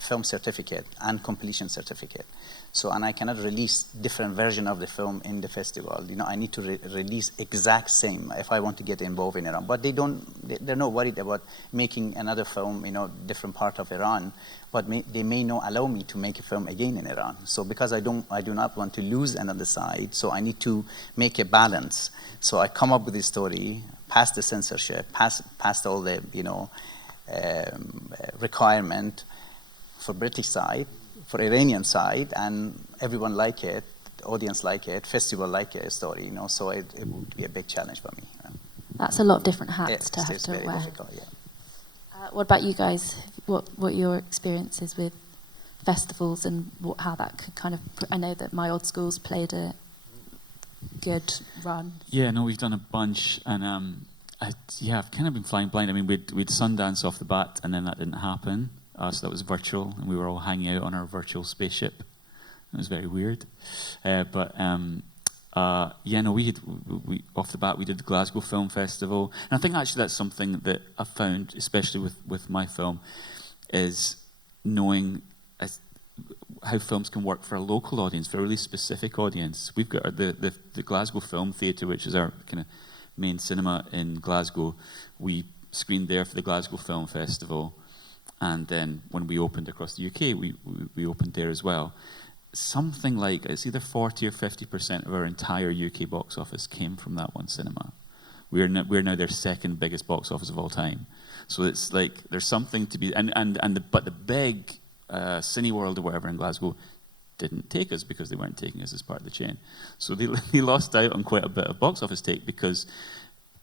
film certificate and completion certificate. So, and I cannot release different version of the film in the festival. I need to release exact same if I want to get involved in Iran. But they're not worried about making another film, different part of Iran. But they may not allow me to make a film again in Iran. So because I do not want to lose another side, so I need to make a balance. So I come up with this story, pass the censorship, pass all the, requirement for British side, for Iranian side, and everyone like it, the audience like it, festival like it, story, so it would be a big challenge for me. That's a lot of different hats to have to wear. Very difficult, yeah. What about you guys? What your experiences with festivals and how that could kind of... I know that my old school's played a good run. Yeah, no, we've done a bunch, and I've kind of been flying blind. I mean, we'd Sundance off the bat, and then that didn't happen. So that was virtual, and we were all hanging out on our virtual spaceship. It was very weird. We off the bat, we did the Glasgow Film Festival. And I think actually that's something that I've found, especially with my film, is knowing how films can work for a local audience, for a really specific audience. We've got the Glasgow Film Theatre, which is our kind of main cinema in Glasgow. We screened there for the Glasgow Film Festival. And then when we opened across the UK, we opened there as well. Something like, it's either 40 or 50% of our entire UK box office came from that one cinema. We're now their second biggest box office of all time. So it's like, there's something to be, but the big Cineworld or whatever in Glasgow didn't take us because they weren't taking us as part of the chain. So they lost out on quite a bit of box office take because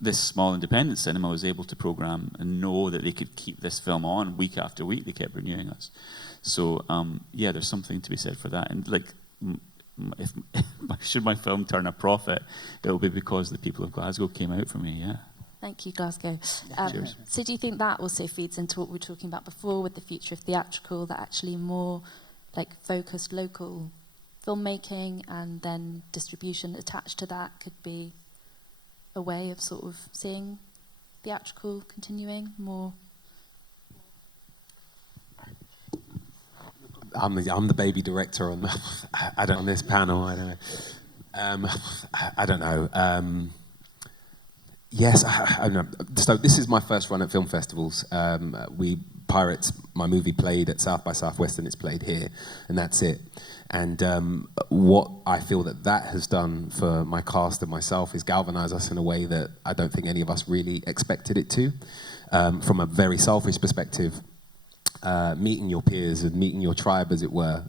this small independent cinema was able to program and know that they could keep this film on week after week. They kept renewing us. So, there's something to be said for that. And should my film turn a profit, it will be because the people of Glasgow came out for me, yeah. Thank you, Glasgow. Cheers. So do you think that also feeds into what we were talking about before with the future of theatrical, that actually more focused local filmmaking and then distribution attached to that could be a way of sort of seeing theatrical continuing more? I'm the baby director on this panel. I don't know. Yes, I know. So this is my first run at film festivals. Pirates, my movie played at South by Southwest, and it's played here, and that's it. And what I feel that has done for my cast and myself is galvanise us in a way that I don't think any of us really expected it to. From a very selfish perspective, meeting your peers and meeting your tribe, as it were,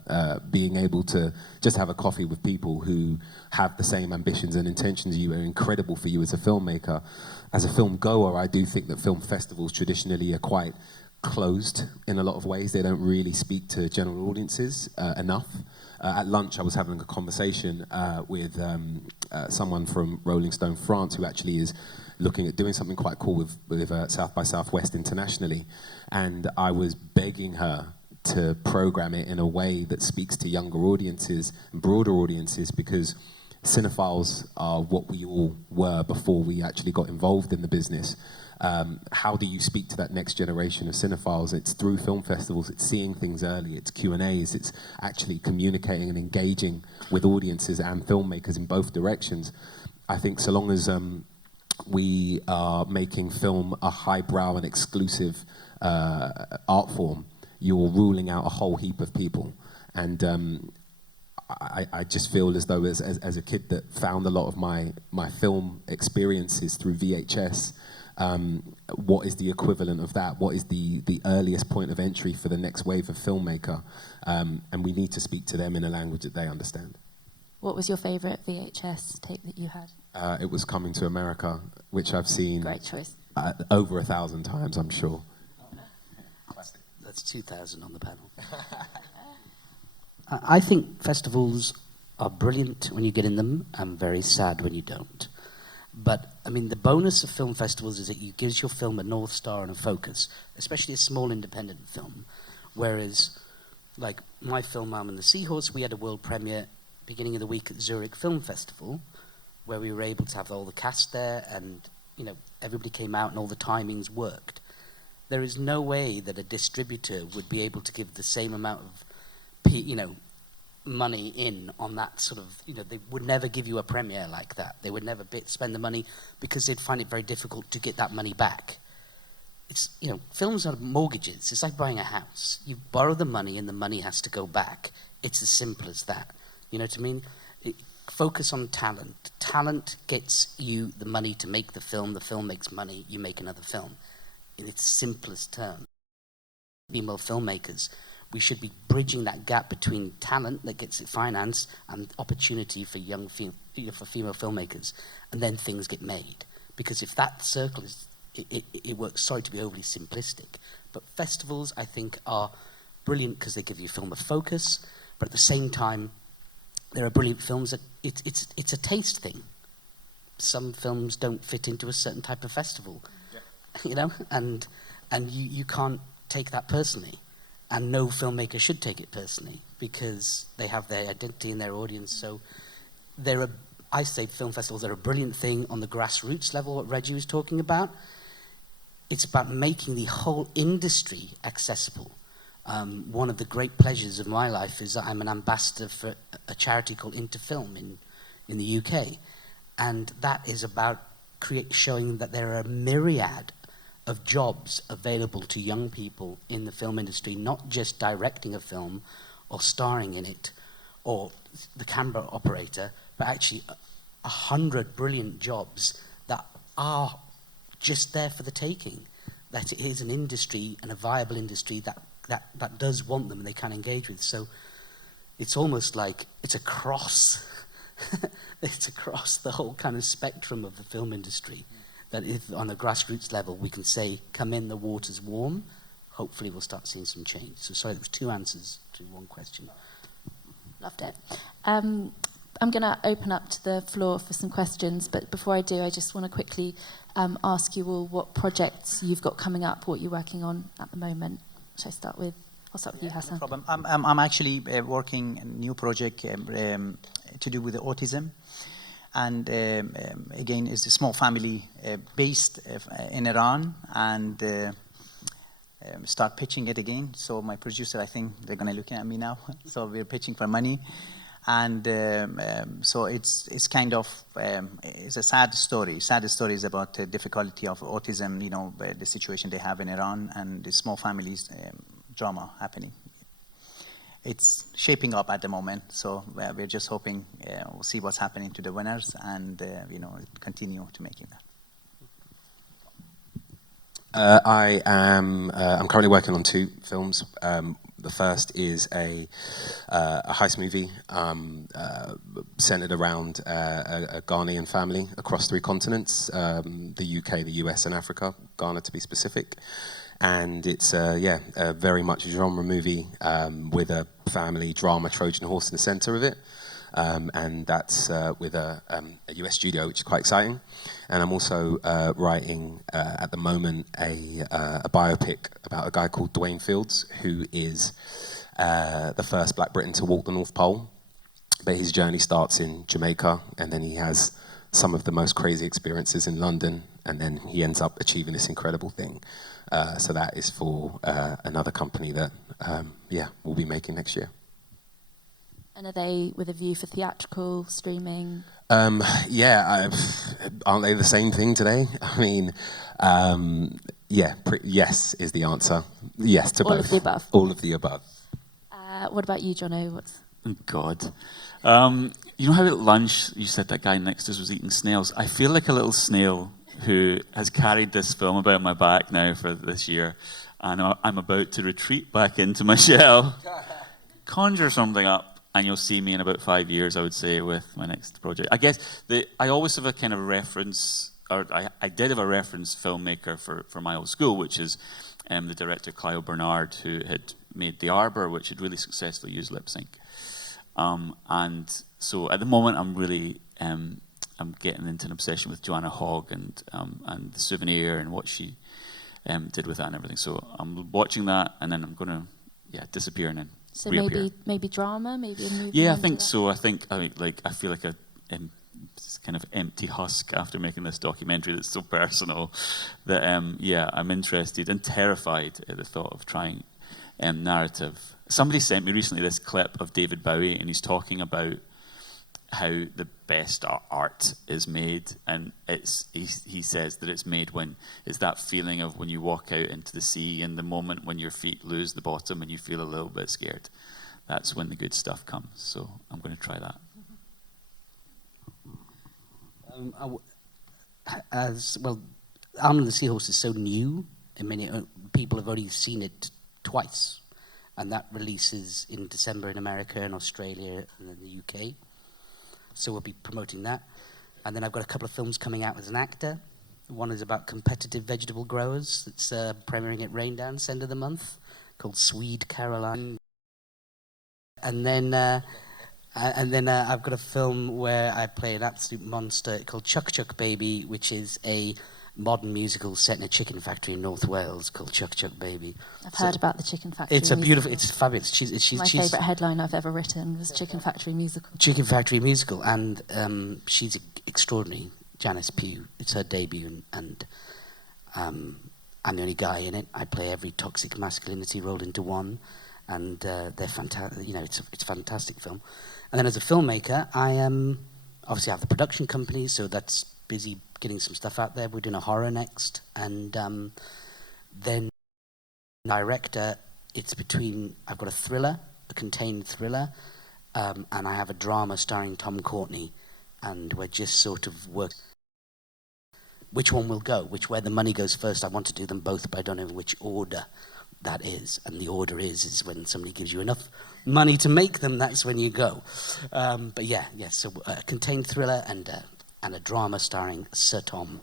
being able to just have a coffee with people who have the same ambitions and intentions as you are incredible for you as a filmmaker. As a film goer, I do think that film festivals traditionally are quite closed in a lot of ways. They don't really speak to general audiences enough. At lunch, I was having a conversation with someone from Rolling Stone France who actually is looking at doing something quite cool with South by Southwest internationally. And I was begging her to program it in a way that speaks to younger audiences and broader audiences, because cinephiles are what we all were before we actually got involved in the business. How do you speak to that next generation of cinephiles? It's through film festivals, it's seeing things early, it's Q&As, it's actually communicating and engaging with audiences and filmmakers in both directions. I think so long as we are making film a highbrow and exclusive art form, you're ruling out a whole heap of people. And I just feel as though as a kid that found a lot of my film experiences through VHS, what is the equivalent of that? What is the earliest point of entry for the next wave of filmmaker? And we need to speak to them in a language that they understand. What was your favourite VHS tape that you had? It was Coming to America, which I've seen Great choice. Over 1,000 times, I'm sure. That's 2,000 on the panel. I think festivals are brilliant when you get in them and very sad when you don't. But, I mean, the bonus of film festivals is that it gives your film a North Star and a focus, especially a small independent film. Whereas, like my film, Arm and the Seahorse, we had a world premiere beginning of the week at Zurich Film Festival, where we were able to have all the cast there and, you know, everybody came out and all the timings worked. There is no way that a distributor would be able to give the same amount of, money in on that sort of, they would never give you a premiere like that. They would never spend the money because they'd find it very difficult to get that money back. It's, films are mortgages. It's like buying a house. You borrow the money and the money has to go back. It's as simple as that. You know what I mean? Focus on talent. Talent gets you the money to make the film makes money, you make another film. In its simplest terms. Female filmmakers, we should be bridging that gap between talent that gets it financed and opportunity for for female filmmakers, and then things get made. Because if that circle is, it works. Sorry to be overly simplistic, but festivals I think are brilliant because they give you film a focus, but at the same time, there are brilliant films that it's a taste thing. Some films don't fit into a certain type of festival, and you can't take that personally. And no filmmaker should take it personally because they have their identity and their audience. So I say film festivals are a brilliant thing on the grassroots level, what Reggie was talking about. It's about making the whole industry accessible. One of the great pleasures of my life is that I'm an ambassador for a charity called Interfilm in the UK. And that is about showing that there are a myriad of jobs available to young people in the film industry, not just directing a film or starring in it or the camera operator, but actually 100 brilliant jobs that are just there for the taking. That it is an industry and a viable industry that does want them and they can engage with. So it's almost like it's across it's across the whole kind of spectrum of the film industry. That if on the grassroots level we can say, come in, the water's warm, hopefully we'll start seeing some change. So sorry, there was two answers to one question. Loved it. I'm going to open up to the floor for some questions, but before I do, I just want to quickly ask you all what projects you've got coming up, what you're working on at the moment. Shall I start with? I'll start with you, Hassan. No problem. I'm actually working a new project to do with autism. And again, it's a small family based in Iran, and start pitching it again. So my producer, I think they're going to look at me now. So we're pitching for money, and so it's kind of it's a sad story. Sad story is about the difficulty of autism. The situation they have in Iran and the small families drama happening. It's shaping up at the moment, so we're just hoping we'll see what's happening to the winners and continue to making that. I'm currently working on two films. The first is a heist movie centered around a Ghanaian family across 3 continents, the UK, the US, and Africa, Ghana to be specific. And it's a very much genre movie with a family drama Trojan horse in the center of it. and that's with a US studio, which is quite exciting. And I'm also writing at the moment a biopic about a guy called Dwayne Fields, who is the first Black Briton to walk the North Pole. But his journey starts in Jamaica, and then he has some of the most crazy experiences in London, and then he ends up achieving this incredible thing. So that is for another company that, we'll be making next year. And are they with a view for theatrical, streaming? Aren't they the same thing today? I mean, yes is the answer. Yes to both. All of the above. All of the above. What about you, Jono? God. You know how at lunch you said that guy next to us was eating snails? I feel like a little snail who has carried this film about my back now for this year, and I'm about to retreat back into my shell, conjure something up, and you'll see me in about 5 years, I would say, with my next project. I guess I always have a kind of reference, or I did have a reference filmmaker for my old school, which is the director Clive Bernard, who had made The Arbor, which had really successfully used lip sync. And so at the moment, I'm really I'm getting into an obsession with Joanna Hogg and The Souvenir and what she did with that and everything. So I'm watching that, and then I'm going to disappear and then reappear. maybe drama, maybe a movie. Yeah, I think so. I feel like a kind of empty husk after making this documentary that's so personal that I'm interested and terrified at the thought of trying narrative. Somebody sent me recently this clip of David Bowie, and he's talking about how the best art is made, and he says that it's made when it's that feeling of when you walk out into the sea and the moment when your feet lose the bottom and you feel a little bit scared. That's when the good stuff comes. So I'm going to try that. Arnold and the Seahorse is so new. I mean, people have only seen it twice, and that releases in December in America and Australia and in the UK. So we'll be promoting that. And then I've got a couple of films coming out as an actor. One is about competitive vegetable growers. It's premiering at Raindance end of the month, called Swede Caroline. And then I've got a film where I play an absolute monster called Chuck Chuck Baby, which is a modern musical set in a chicken factory in North Wales called Chuck Chuck Baby. I've heard about the Chicken Factory. It's a beautiful, it's fabulous. She's my favourite headline I've ever written was Chicken Factory Musical. Chicken Factory Musical, and she's extraordinary. Janice Pugh, it's her debut, and I'm the only guy in it. I play every toxic masculinity rolled into one, and they're fantastic. You know, it's a fantastic film. And then as a filmmaker, I obviously have the production company, so that's busy getting some stuff out there. We're doing a horror next, and then director, it's between, I've got a thriller, a contained thriller, and I have a drama starring Tom Courtenay, and we're just sort of working which one will go, where the money goes first. I want to do them both, but I don't know which order that is, and the order is when somebody gives you enough money to make them, that's when you go. So a contained thriller and a drama starring Sir Tom.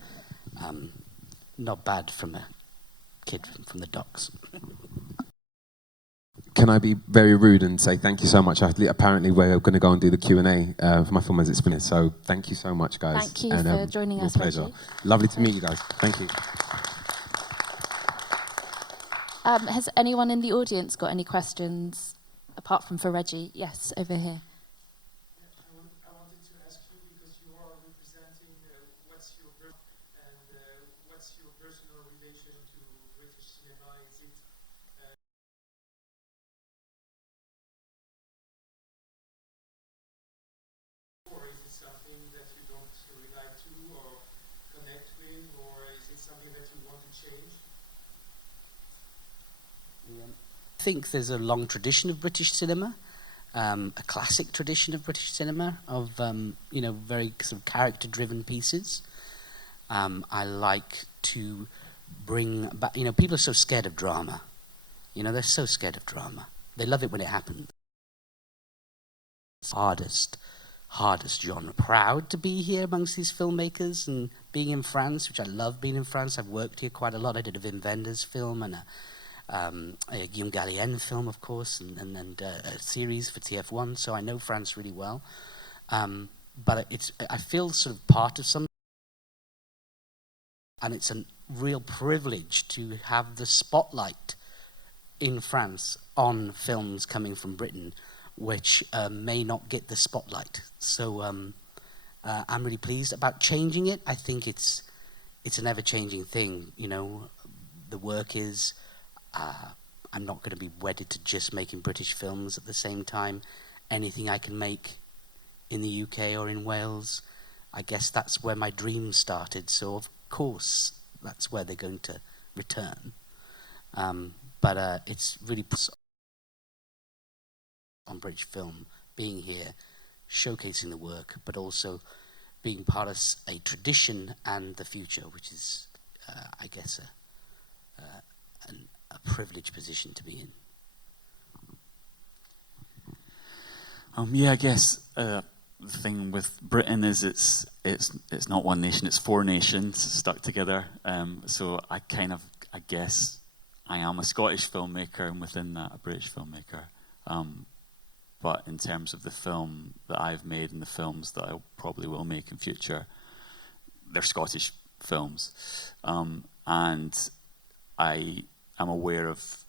Not bad from a kid from the docks. Can I be very rude and say thank you so much? Apparently we're going to go and do the Q&A for my film as it's finished, so thank you so much, guys. Thank you for joining us, pleasure. Reggie. Lovely to meet you guys. Thank you. Has anyone in the audience got any questions, apart from for Reggie? Yes, over here. I wanted to ask you, because you are representing what's your personal relation to British cinema? Is it or is it something that you don't relate to or connect with, or is it something that you want to change? I think there's a long tradition of British cinema, a classic tradition of British cinema, of very sort of character-driven pieces. I like to bring back, people are so scared of drama. They're so scared of drama. They love it when it happens. Hardest genre. Proud to be here amongst these filmmakers and being in France, which I love being in France. I've worked here quite a lot. I did a Wim Wenders film and a Guillaume Gallienne film, of course, and a series for TF1, so I know France really well. But I feel sort of part of something, and it's a real privilege to have the spotlight in France on films coming from Britain, which may not get the spotlight. So I'm really pleased about changing it. I think it's an ever-changing thing. You know, the work is. I'm not going to be wedded to just making British films. At the same time, anything I can make in the UK or in Wales, I guess that's where my dreams started. So of course, that's where they're going to return. But it's really on British film, being here, showcasing the work, but also being part of a tradition and the future, which is, I guess, a privileged position to be in. Yeah, I guess the thing with Britain is it's not one nation; it's four nations stuck together. So I guess I am a Scottish filmmaker, and within that, a British filmmaker. But in terms of the film that I've made and the films that I probably will make in future, they're Scottish films, and I am aware of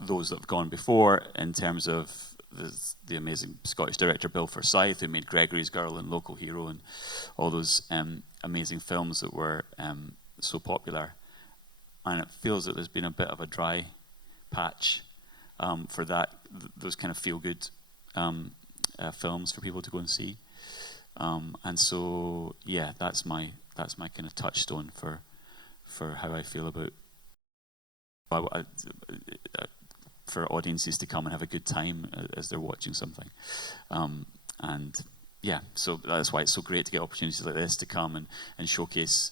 those that have gone before in terms of the amazing Scottish director Bill Forsyth, who made Gregory's Girl and Local Hero and all those amazing films that were so popular. And it feels that there's been a bit of a dry patch for those kind of feel-good films for people to go and see. And so, yeah, that's my kind of touchstone for how I feel about for audiences to come and have a good time as they're watching something. And yeah, so that's why it's so great to get opportunities like this to come and showcase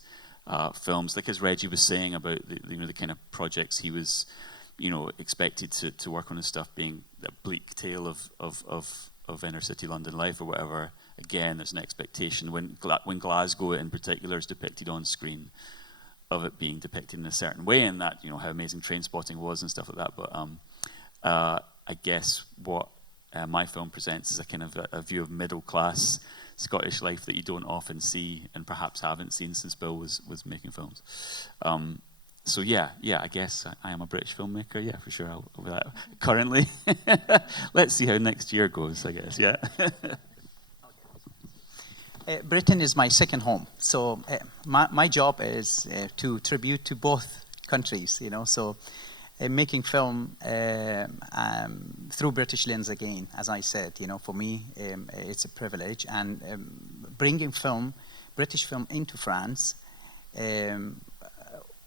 films. Like as Reggie was saying about the kind of projects he was, expected to work on and stuff, being a bleak tale of inner city London life or whatever. Again, there's an expectation when Glasgow in particular is depicted on screen, of it being depicted in a certain way, and that how amazing Trainspotting was and stuff like that. But I guess what my film presents is a kind of a view of middle class Scottish life that you don't often see, and perhaps haven't seen since Bill was making films. So yeah, I guess I am a British filmmaker. Yeah, for sure. Currently, let's see how next year goes. I guess. Yeah. Britain is my second home, so my job is to tribute to both countries, so making film through British lens again, as I said, for me it's a privilege, and bringing British film into France,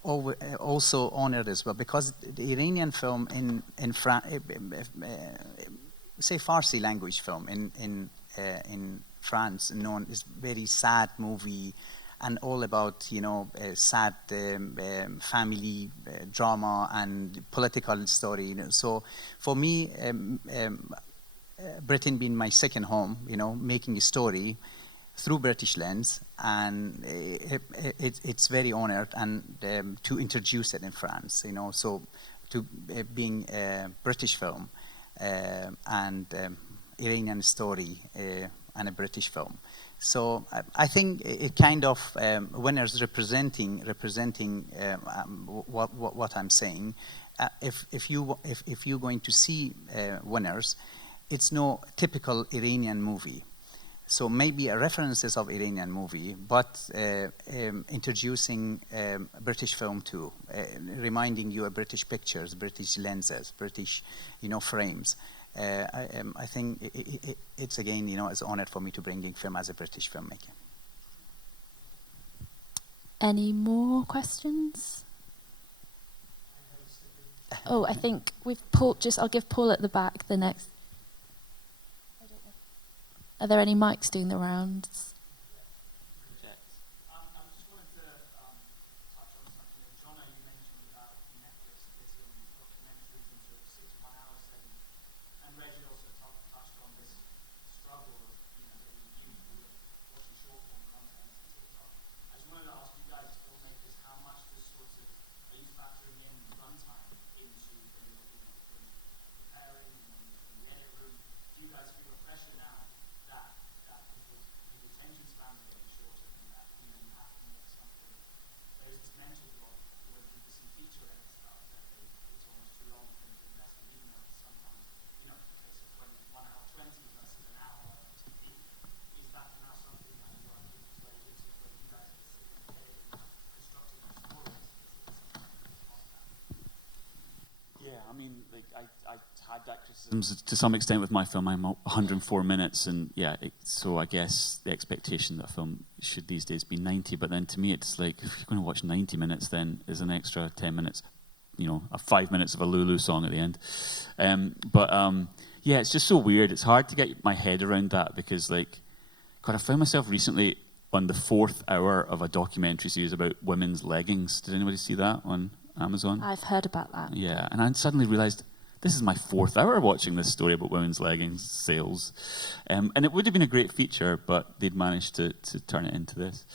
also honored as well, because the Iranian film in France, say Farsi language film in France, known as very sad movie, and all about sad family drama and political story. So for me, Britain being my second home, making a story through British lens, and it's very honored and to introduce it in France. So to being a British film and Iranian story. And a British film, so I think it kind of winners representing what I'm saying. If you're going to see winners, it's no typical Iranian movie. So maybe a references of Iranian movie, but introducing British film too, reminding you of British pictures, British lenses, British frames. I think it's again, it's an honor for me to bring in film as a British filmmaker. Any more questions? Oh, I think we've Paul. I'll give Paul at the back the next. Are there any mics doing the rounds? I had that criticism to some extent with my film. I'm 104 minutes, and so I guess the expectation that a film should these days be 90. But then to me, it's like, if you're going to watch 90 minutes, then there's an extra 10 minutes, 5 minutes of a Lulu song at the end. It's just so weird. It's hard to get my head around that because, I found myself recently on the 4th hour of a documentary series about women's leggings. Did anybody see that on Amazon? I've heard about that. Yeah, and I suddenly realised this is my 4th hour watching this story about women's leggings sales. And it would have been a great feature, but they'd managed to turn it into this.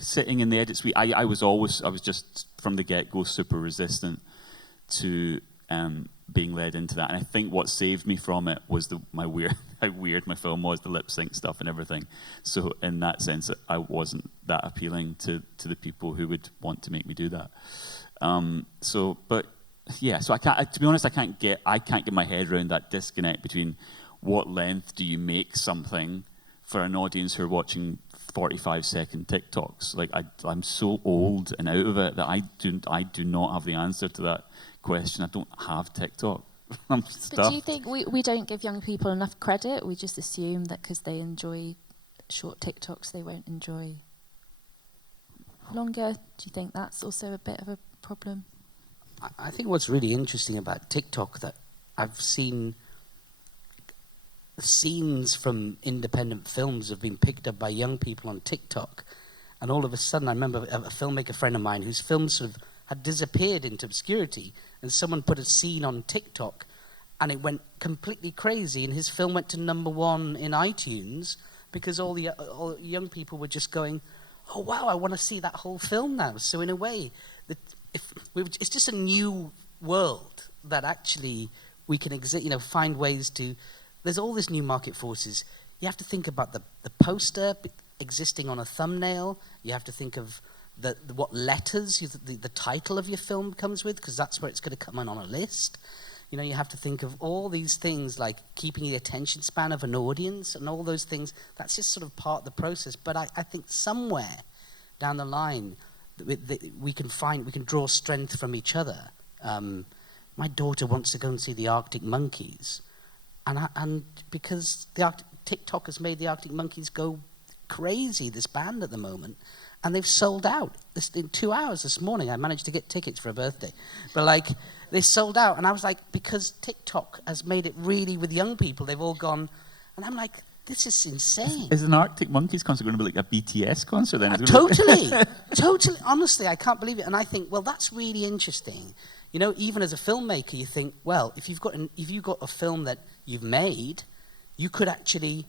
Sitting in the edit suite, I was just from the get-go super resistant to being led into that. And I think what saved me from it was how weird my film was, the lip sync stuff and everything. So in that sense, I wasn't that appealing to the people who would want to make me do that. So I can't. To be honest, I can't get my head around that disconnect between what length do you make something for an audience who are watching 45-second TikToks. I'm so old and out of it that I do not have the answer to that question. I don't have TikTok. I'm stuffed. But do you think we don't give young people enough credit? We just assume that because they enjoy short TikToks, they won't enjoy longer. Do you think that's also a bit of a problem? I think what's really interesting about TikTok, that I've seen scenes from independent films have been picked up by young people on TikTok, and all of a sudden I remember a filmmaker friend of mine whose film sort of had disappeared into obscurity, and someone put a scene on TikTok and it went completely crazy, and his film went to #1 in iTunes because all young people were just going, oh wow, I want to see that whole film now. So in a way, it's just a new world that actually we can find ways to. There's all this new market forces. You have to think about the poster existing on a thumbnail. You have to think of what letters the title of your film comes with, because that's where it's going to come on a list. You have to think of all these things like keeping the attention span of an audience and all those things. That's just sort of part of the process. But I think somewhere down the line we can draw strength from each other. My daughter wants to go and see the Arctic Monkeys, and because TikTok has made the Arctic Monkeys go crazy, this band at the moment, and they've sold out. In 2 hours this morning, I managed to get tickets for a birthday. But they sold out, and I was like, because TikTok has made it really with young people, they've all gone, and I'm like, this is insane. Is an Arctic Monkeys concert going to be like a BTS concert then? Totally. Honestly, I can't believe it. And I think, well, that's really interesting. Even as a filmmaker, you think, well, if you've got a film that you've made, you could actually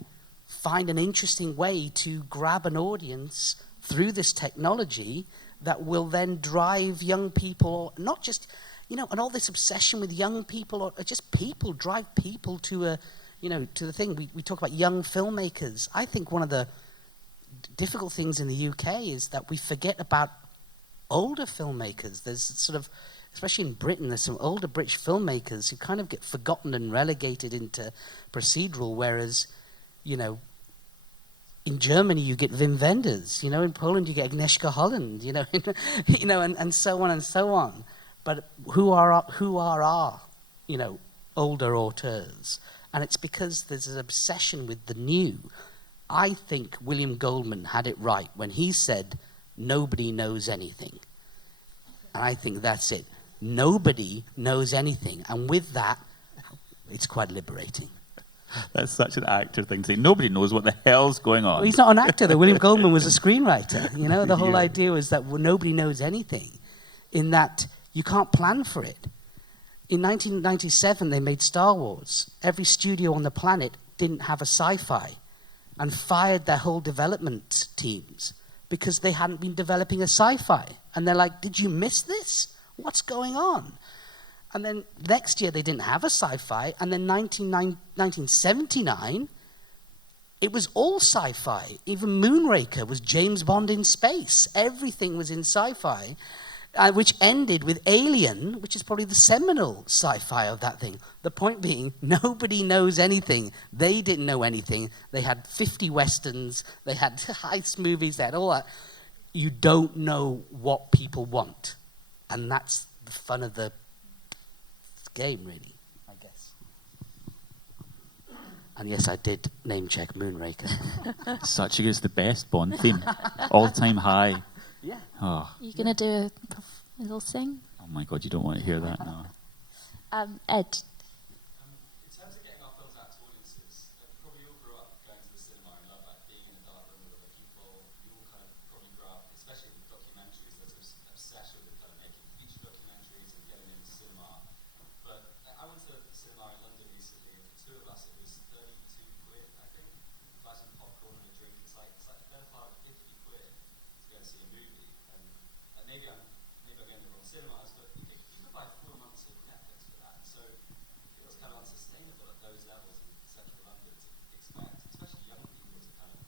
find an interesting way to grab an audience through this technology that will then drive young people, not just, and all this obsession with young people, or just people, drive people to to the thing. We talk about young filmmakers. I think one of the difficult things in the UK is that we forget about older filmmakers. There's sort of, especially in Britain, there's some older British filmmakers who kind of get forgotten and relegated into procedural, whereas, in Germany you get Wim Wenders, in Poland you get Agnieszka Holland, and so on and so on. But who are our older auteurs? And it's because there's an obsession with the new. I think William Goldman had it right when he said, nobody knows anything. And I think that's it. Nobody knows anything. And with that, it's quite liberating. That's such an actor thing to say. Nobody knows what the hell's going on. Well, he's not an actor, though. William Goldman was a screenwriter. The whole idea was that nobody knows anything, in that you can't plan for it. In 1997, they made Star Wars. Every studio on the planet didn't have a sci-fi and fired their whole development teams because they hadn't been developing a sci-fi. And they're like, did you miss this? What's going on? And then next year, they didn't have a sci-fi. And then 1979, it was all sci-fi. Even Moonraker was James Bond in space. Everything was in sci-fi. Which ended with Alien, which is probably the seminal sci-fi of that thing. The point being, nobody knows anything. They didn't know anything. They had 50 westerns, they had heist movies, they had all that. You don't know what people want. And that's the fun of the game, really, I guess. And yes, I did name check Moonraker. Such a good, it's the best Bond theme. All-time high. Yeah. Oh, Are you going to do a little sing? oh my God, you don't want to hear that now. Ed. In terms of getting our films out to audiences, we probably all grew up going to the cinema and love like being in a dark room with other people. You all kind of probably grew up, especially with documentaries, there's this obsession with kind of making feature documentaries and getting into cinema. But I went to the cinema in London recently, and for two of us it was 32 quid, I think. Buy some popcorn and a drink. It's like the better part of 50 quid to go and see a movie. And maybe I'm going to the wrong cinemas, but you could buy 4 months of Netflix for that. So it feels kind of unsustainable at those levels in central London to expect, especially young people, to kind of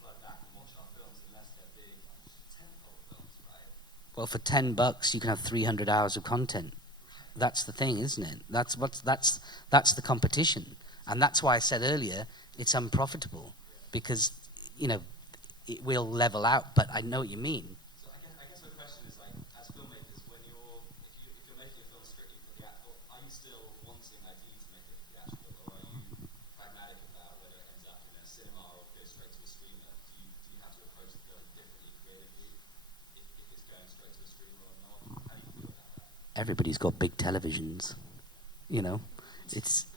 flow back and watch our films unless they're big tentpole films, right? Well, for $10, you can have 300 hours of content. That's the thing, isn't it? That's the competition, and that's why I said earlier it's unprofitable, because it will level out. But I know what you mean. So I guess my question is, like, as filmmakers, if you're making a film strictly for theatrical, are you still wanting ideally to make it theatrical, or are you pragmatic about whether it ends up in a cinema or goes straight to a streamer? Do you have to approach the film differently creatively if it's going straight to a streamer or not? How do you feel about that? Everybody's got big televisions,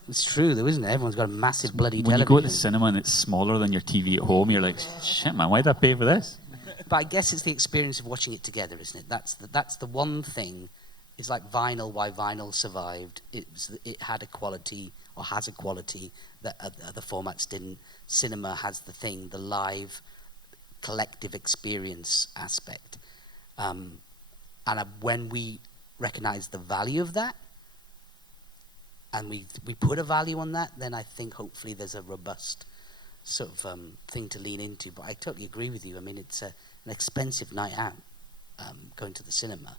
It's true, though, isn't it? Everyone's got a massive bloody When television. you go to the cinema and it's smaller than your TV at home, you're like, shit, man, why did I pay for this? But I guess it's the experience of watching it together, isn't it? That's the one thing. It's like vinyl. Why vinyl survived? It had a quality, or has a quality, that other formats didn't. Cinema has the thing, the live, collective experience aspect. And when we recognise the value of that, and we put a value on that, then I think hopefully there's a robust sort of thing to lean into. But I totally agree with you. I mean, it's an expensive night out, going to the cinema.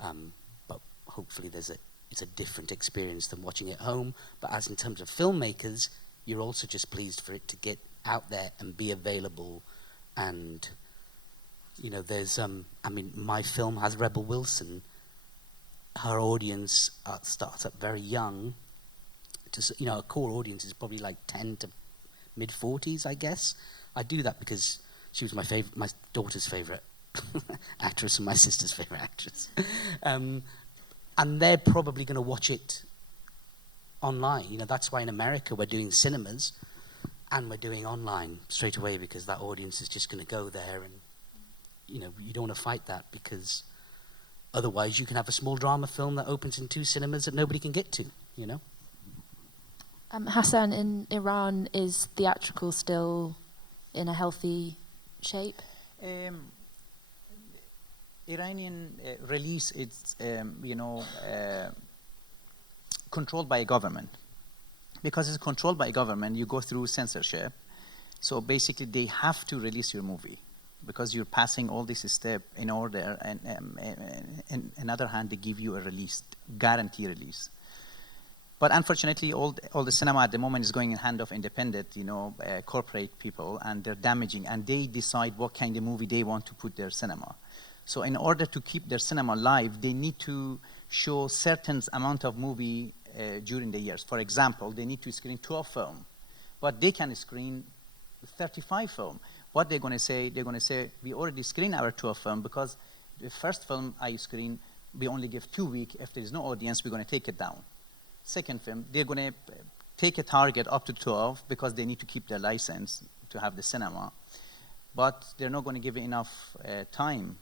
But hopefully it's a different experience than watching it at home. But as in terms of filmmakers, you're also just pleased for it to get out there and be available. And, there's, my film has Rebel Wilson. Her audience starts up very young. A core audience is probably like 10 to mid-40s, I guess. I do that because she was my daughter's favourite actress and my sister's favourite actress. And they're probably going to watch it online. That's why in America we're doing cinemas and we're doing online straight away, because that audience is just going to go there, and, you don't want to fight that, because otherwise you can have a small drama film that opens in 2 cinemas that nobody can get to, Hassan, in Iran, is theatrical still in a healthy shape? Iranian release is, controlled by a government. Because it's controlled by a government, you go through censorship. So basically, they have to release your movie, because you're passing all this step in order, and on another hand, they give you a release, guarantee release. But unfortunately, all the cinema at the moment is going in hand of independent, corporate people, and they're damaging, and they decide what kind of movie they want to put their cinema. So in order to keep their cinema alive, they need to show certain amount of movie during the years. For example, they need to screen 12 film, but they can screen 35 film. What they're going to say, we already screened our 12 film, because the first film I screen, we only give 2 weeks. If there is no audience, we're going to take it down. Second film, they're going to take a target up to 12, because they need to keep their license to have the cinema. But they're not going to give enough time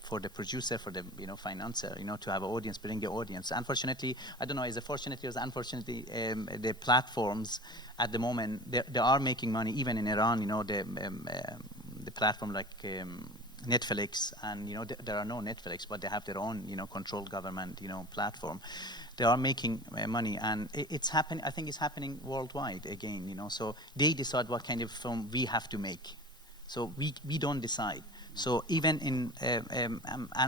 for the producer, for the financer, to have an audience, bring the audience. Unfortunately, I don't know, is it fortunately or unfortunately, the platforms at the moment, they are making money, even in Iran, the platform like Netflix, and there are no Netflix, but they have their own controlled government platform. They are making money, and it's happening. I think it's happening worldwide again. So they decide what kind of film we have to make. So we don't decide. So even in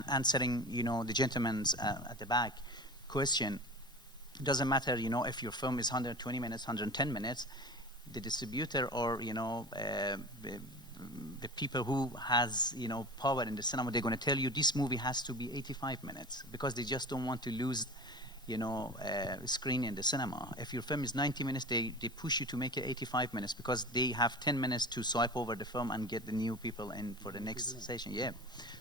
answering the gentleman's at the back question, it doesn't matter if your film is 120 minutes, 110 minutes, the distributor or the people who has power in the cinema, they're going to tell you this movie has to be 85 minutes, because they just don't want to lose screen in the cinema. If your film is 90 minutes, they push you to make it 85 minutes because they have 10 minutes to swipe over the film and get the new people in for the next session. Yeah.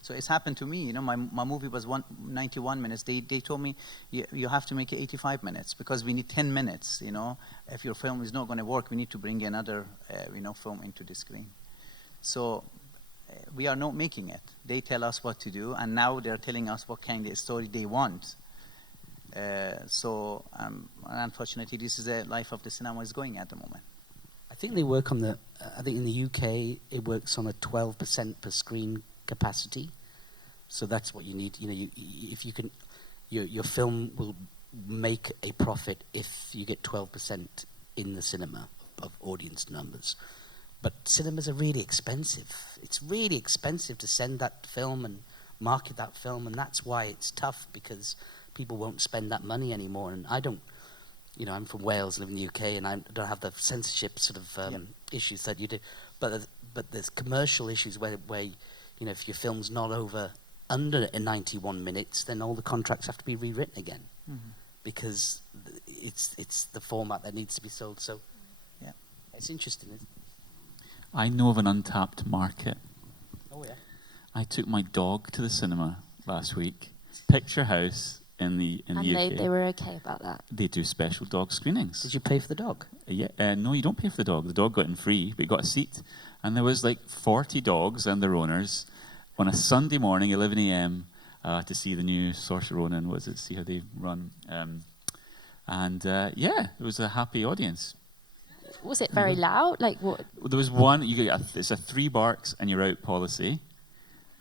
So it's happened to me. My movie was 91 minutes. They told me you have to make it 85 minutes because we need 10 minutes. If your film is not going to work, we need to bring another film into the screen. So we are not making it. They tell us what to do, and now they're telling us what kind of story they want. Unfortunately, this is the life of the cinema is going at the moment. I think they work on I think in the UK it works on a 12% per screen capacity. So that's what you need. If you can, your film will make a profit if you get 12% in the cinema of audience numbers. But cinemas are really expensive. It's really expensive to send that film and market that film, and that's why it's tough, because people won't spend that money anymore. And I don't, I'm from Wales, live in the UK, and I don't have the censorship sort of issues that you do. But there's commercial issues where if your film's not under 91 minutes, then all the contracts have to be rewritten again, because it's the format that needs to be sold. So, yeah, it's interesting, isn't it? I know of an untapped market. Oh, yeah. I took my dog to the cinema last week. Picture House in the UK. And they were okay about that. They do special dog screenings. Did you pay for the dog? Yeah. No, you don't pay for the dog. The dog got in free, but you got a seat. And there was 40 dogs and their owners on a Sunday morning, 11 a.m., to see the new Saoirse Ronan, see how they run. It was a happy audience. Was it very loud? Like what? There was one. It's a 3 barks and you're out policy.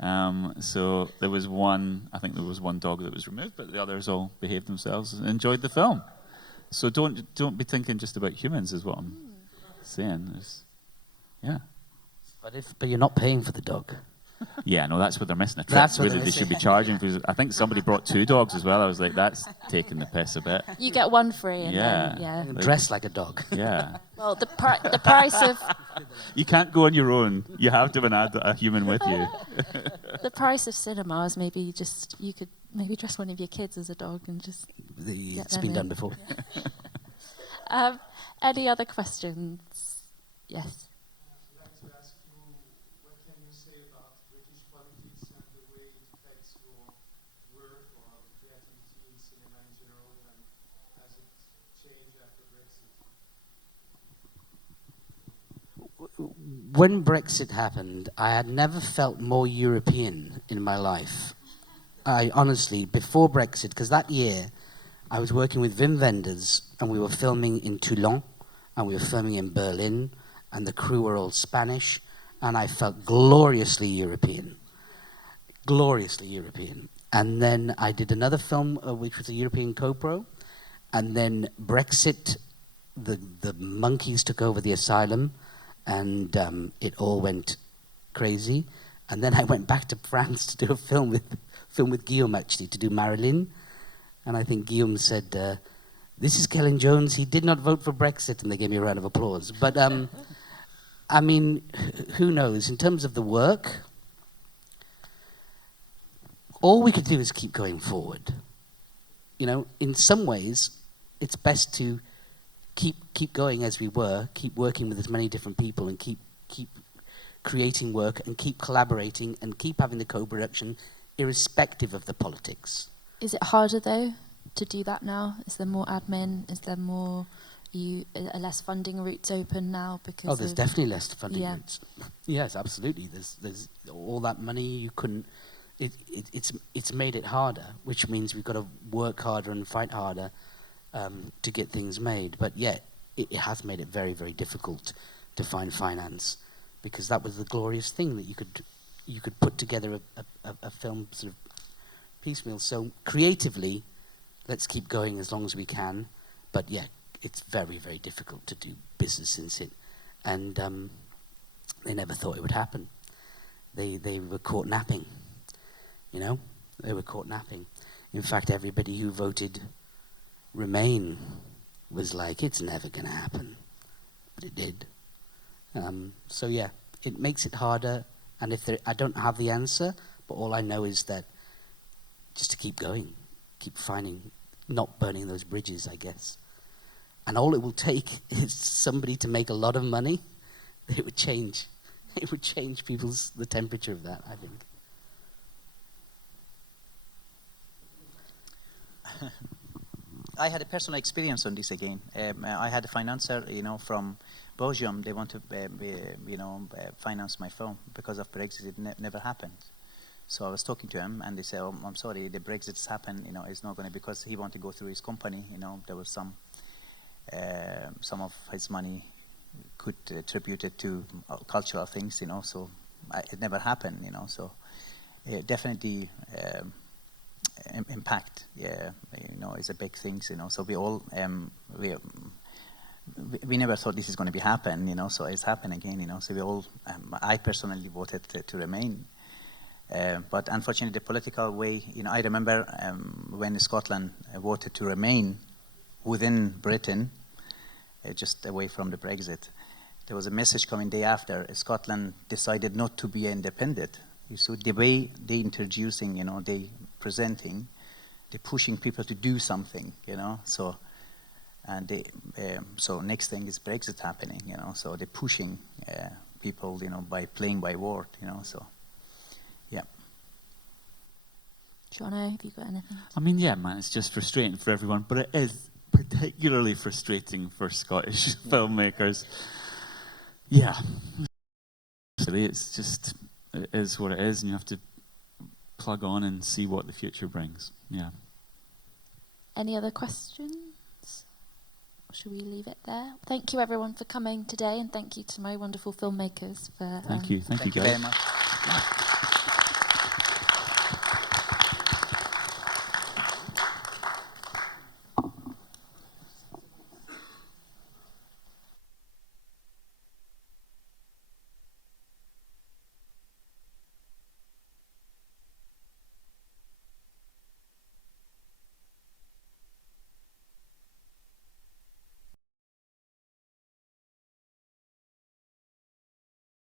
So there was one. I think there was one dog that was removed, but the others all behaved themselves and enjoyed the film. So don't be thinking just about humans, is what I'm saying. But you're not paying for the dog. Yeah, no, that's what they're missing a trick. That's what Really, they should be charging. I think somebody brought 2 dogs as well. I was like, that's taking the piss a bit. You get one free, and Yeah. then Dress like a dog. Yeah. Well, the price of You can't go on your own. You have to have a human with you. the price of cinema is maybe you could maybe dress one of your kids as a dog and just. It's been done before. Any other questions? Yes. I'd like to ask you, what can you say about British politics and the way it affects your work or creativity in cinema in general, and has it changed after Brexit? When Brexit happened, I had never felt more European in my life. I honestly, before Brexit, because that year I was working with Wim Wenders and we were filming in Toulon and we were filming in Berlin, and the crew were all Spanish, and I felt gloriously European. Gloriously European. And then I did another film, which was a European co-pro, and then Brexit, the monkeys took over the asylum, and it all went crazy. And then I went back to France to do a film with Guillaume, actually, to do Marilyn. And I think Guillaume said, this is Kellen Jones, he did not vote for Brexit, and they gave me a round of applause. But, I mean, who knows? In terms of the work, all we could do is keep going forward. In some ways, it's best to keep going as we were, keep working with as many different people, and keep creating work, and keep collaborating, and keep having the co-production, irrespective of the politics. Is it harder though to do that now? Is there more admin? Is there more? Are less funding routes open now because? There's definitely less funding Yeah. routes. Yes, absolutely. There's all that money you couldn't. It's made it harder, which means we've got to work harder and fight harder to get things made. But yeah, it has made it very, very difficult to find finance, because that was the glorious thing, that you could put together a film sort of piecemeal. So creatively, let's keep going as long as we can. But yeah, it's very, very difficult to do business in Sin. And they never thought it would happen. They were caught napping, They were caught napping. In fact, everybody who voted Remain was like, it's never going to happen. But it did. So yeah, it makes it harder. And I don't have the answer, but all I know is that just to keep going, keep finding not burning those bridges, I guess. And all it will take is somebody to make a lot of money. It would change. It would change the temperature of that, I think. I had a personal experience on this again. I had a financier, from Belgium. They want to, finance my film because of Brexit. It never happened. So I was talking to him, and they said, "Oh, I'm sorry, the Brexit's happened. It's not going to, because he wanted to go through his company. There was some of his money could attribute it to cultural things. So it never happened. So definitely." Impact, is a big thing, So we all, we never thought this is going to be happen, So it's happened again, So we all, I personally voted to remain, but unfortunately, the political way, I remember when Scotland voted to remain within Britain, just away from the Brexit. There was a message coming day after. Scotland decided not to be independent. So the way they introducing, they presenting, they're pushing people to do something, So, and they, so next thing is Brexit happening, So they're pushing people, by playing by word, So, yeah. Jono, have you got anything? I mean, yeah, man, it's just frustrating for everyone, but it is particularly frustrating for Scottish filmmakers. Yeah. Actually, it's just, it is what it is, and you have to plug on and see what the future brings. Yeah. Any other questions? Or should we leave it there? Thank you, everyone, for coming today, and thank you to my wonderful filmmakers for... Thank you. Thank you, guys. Thank you very much.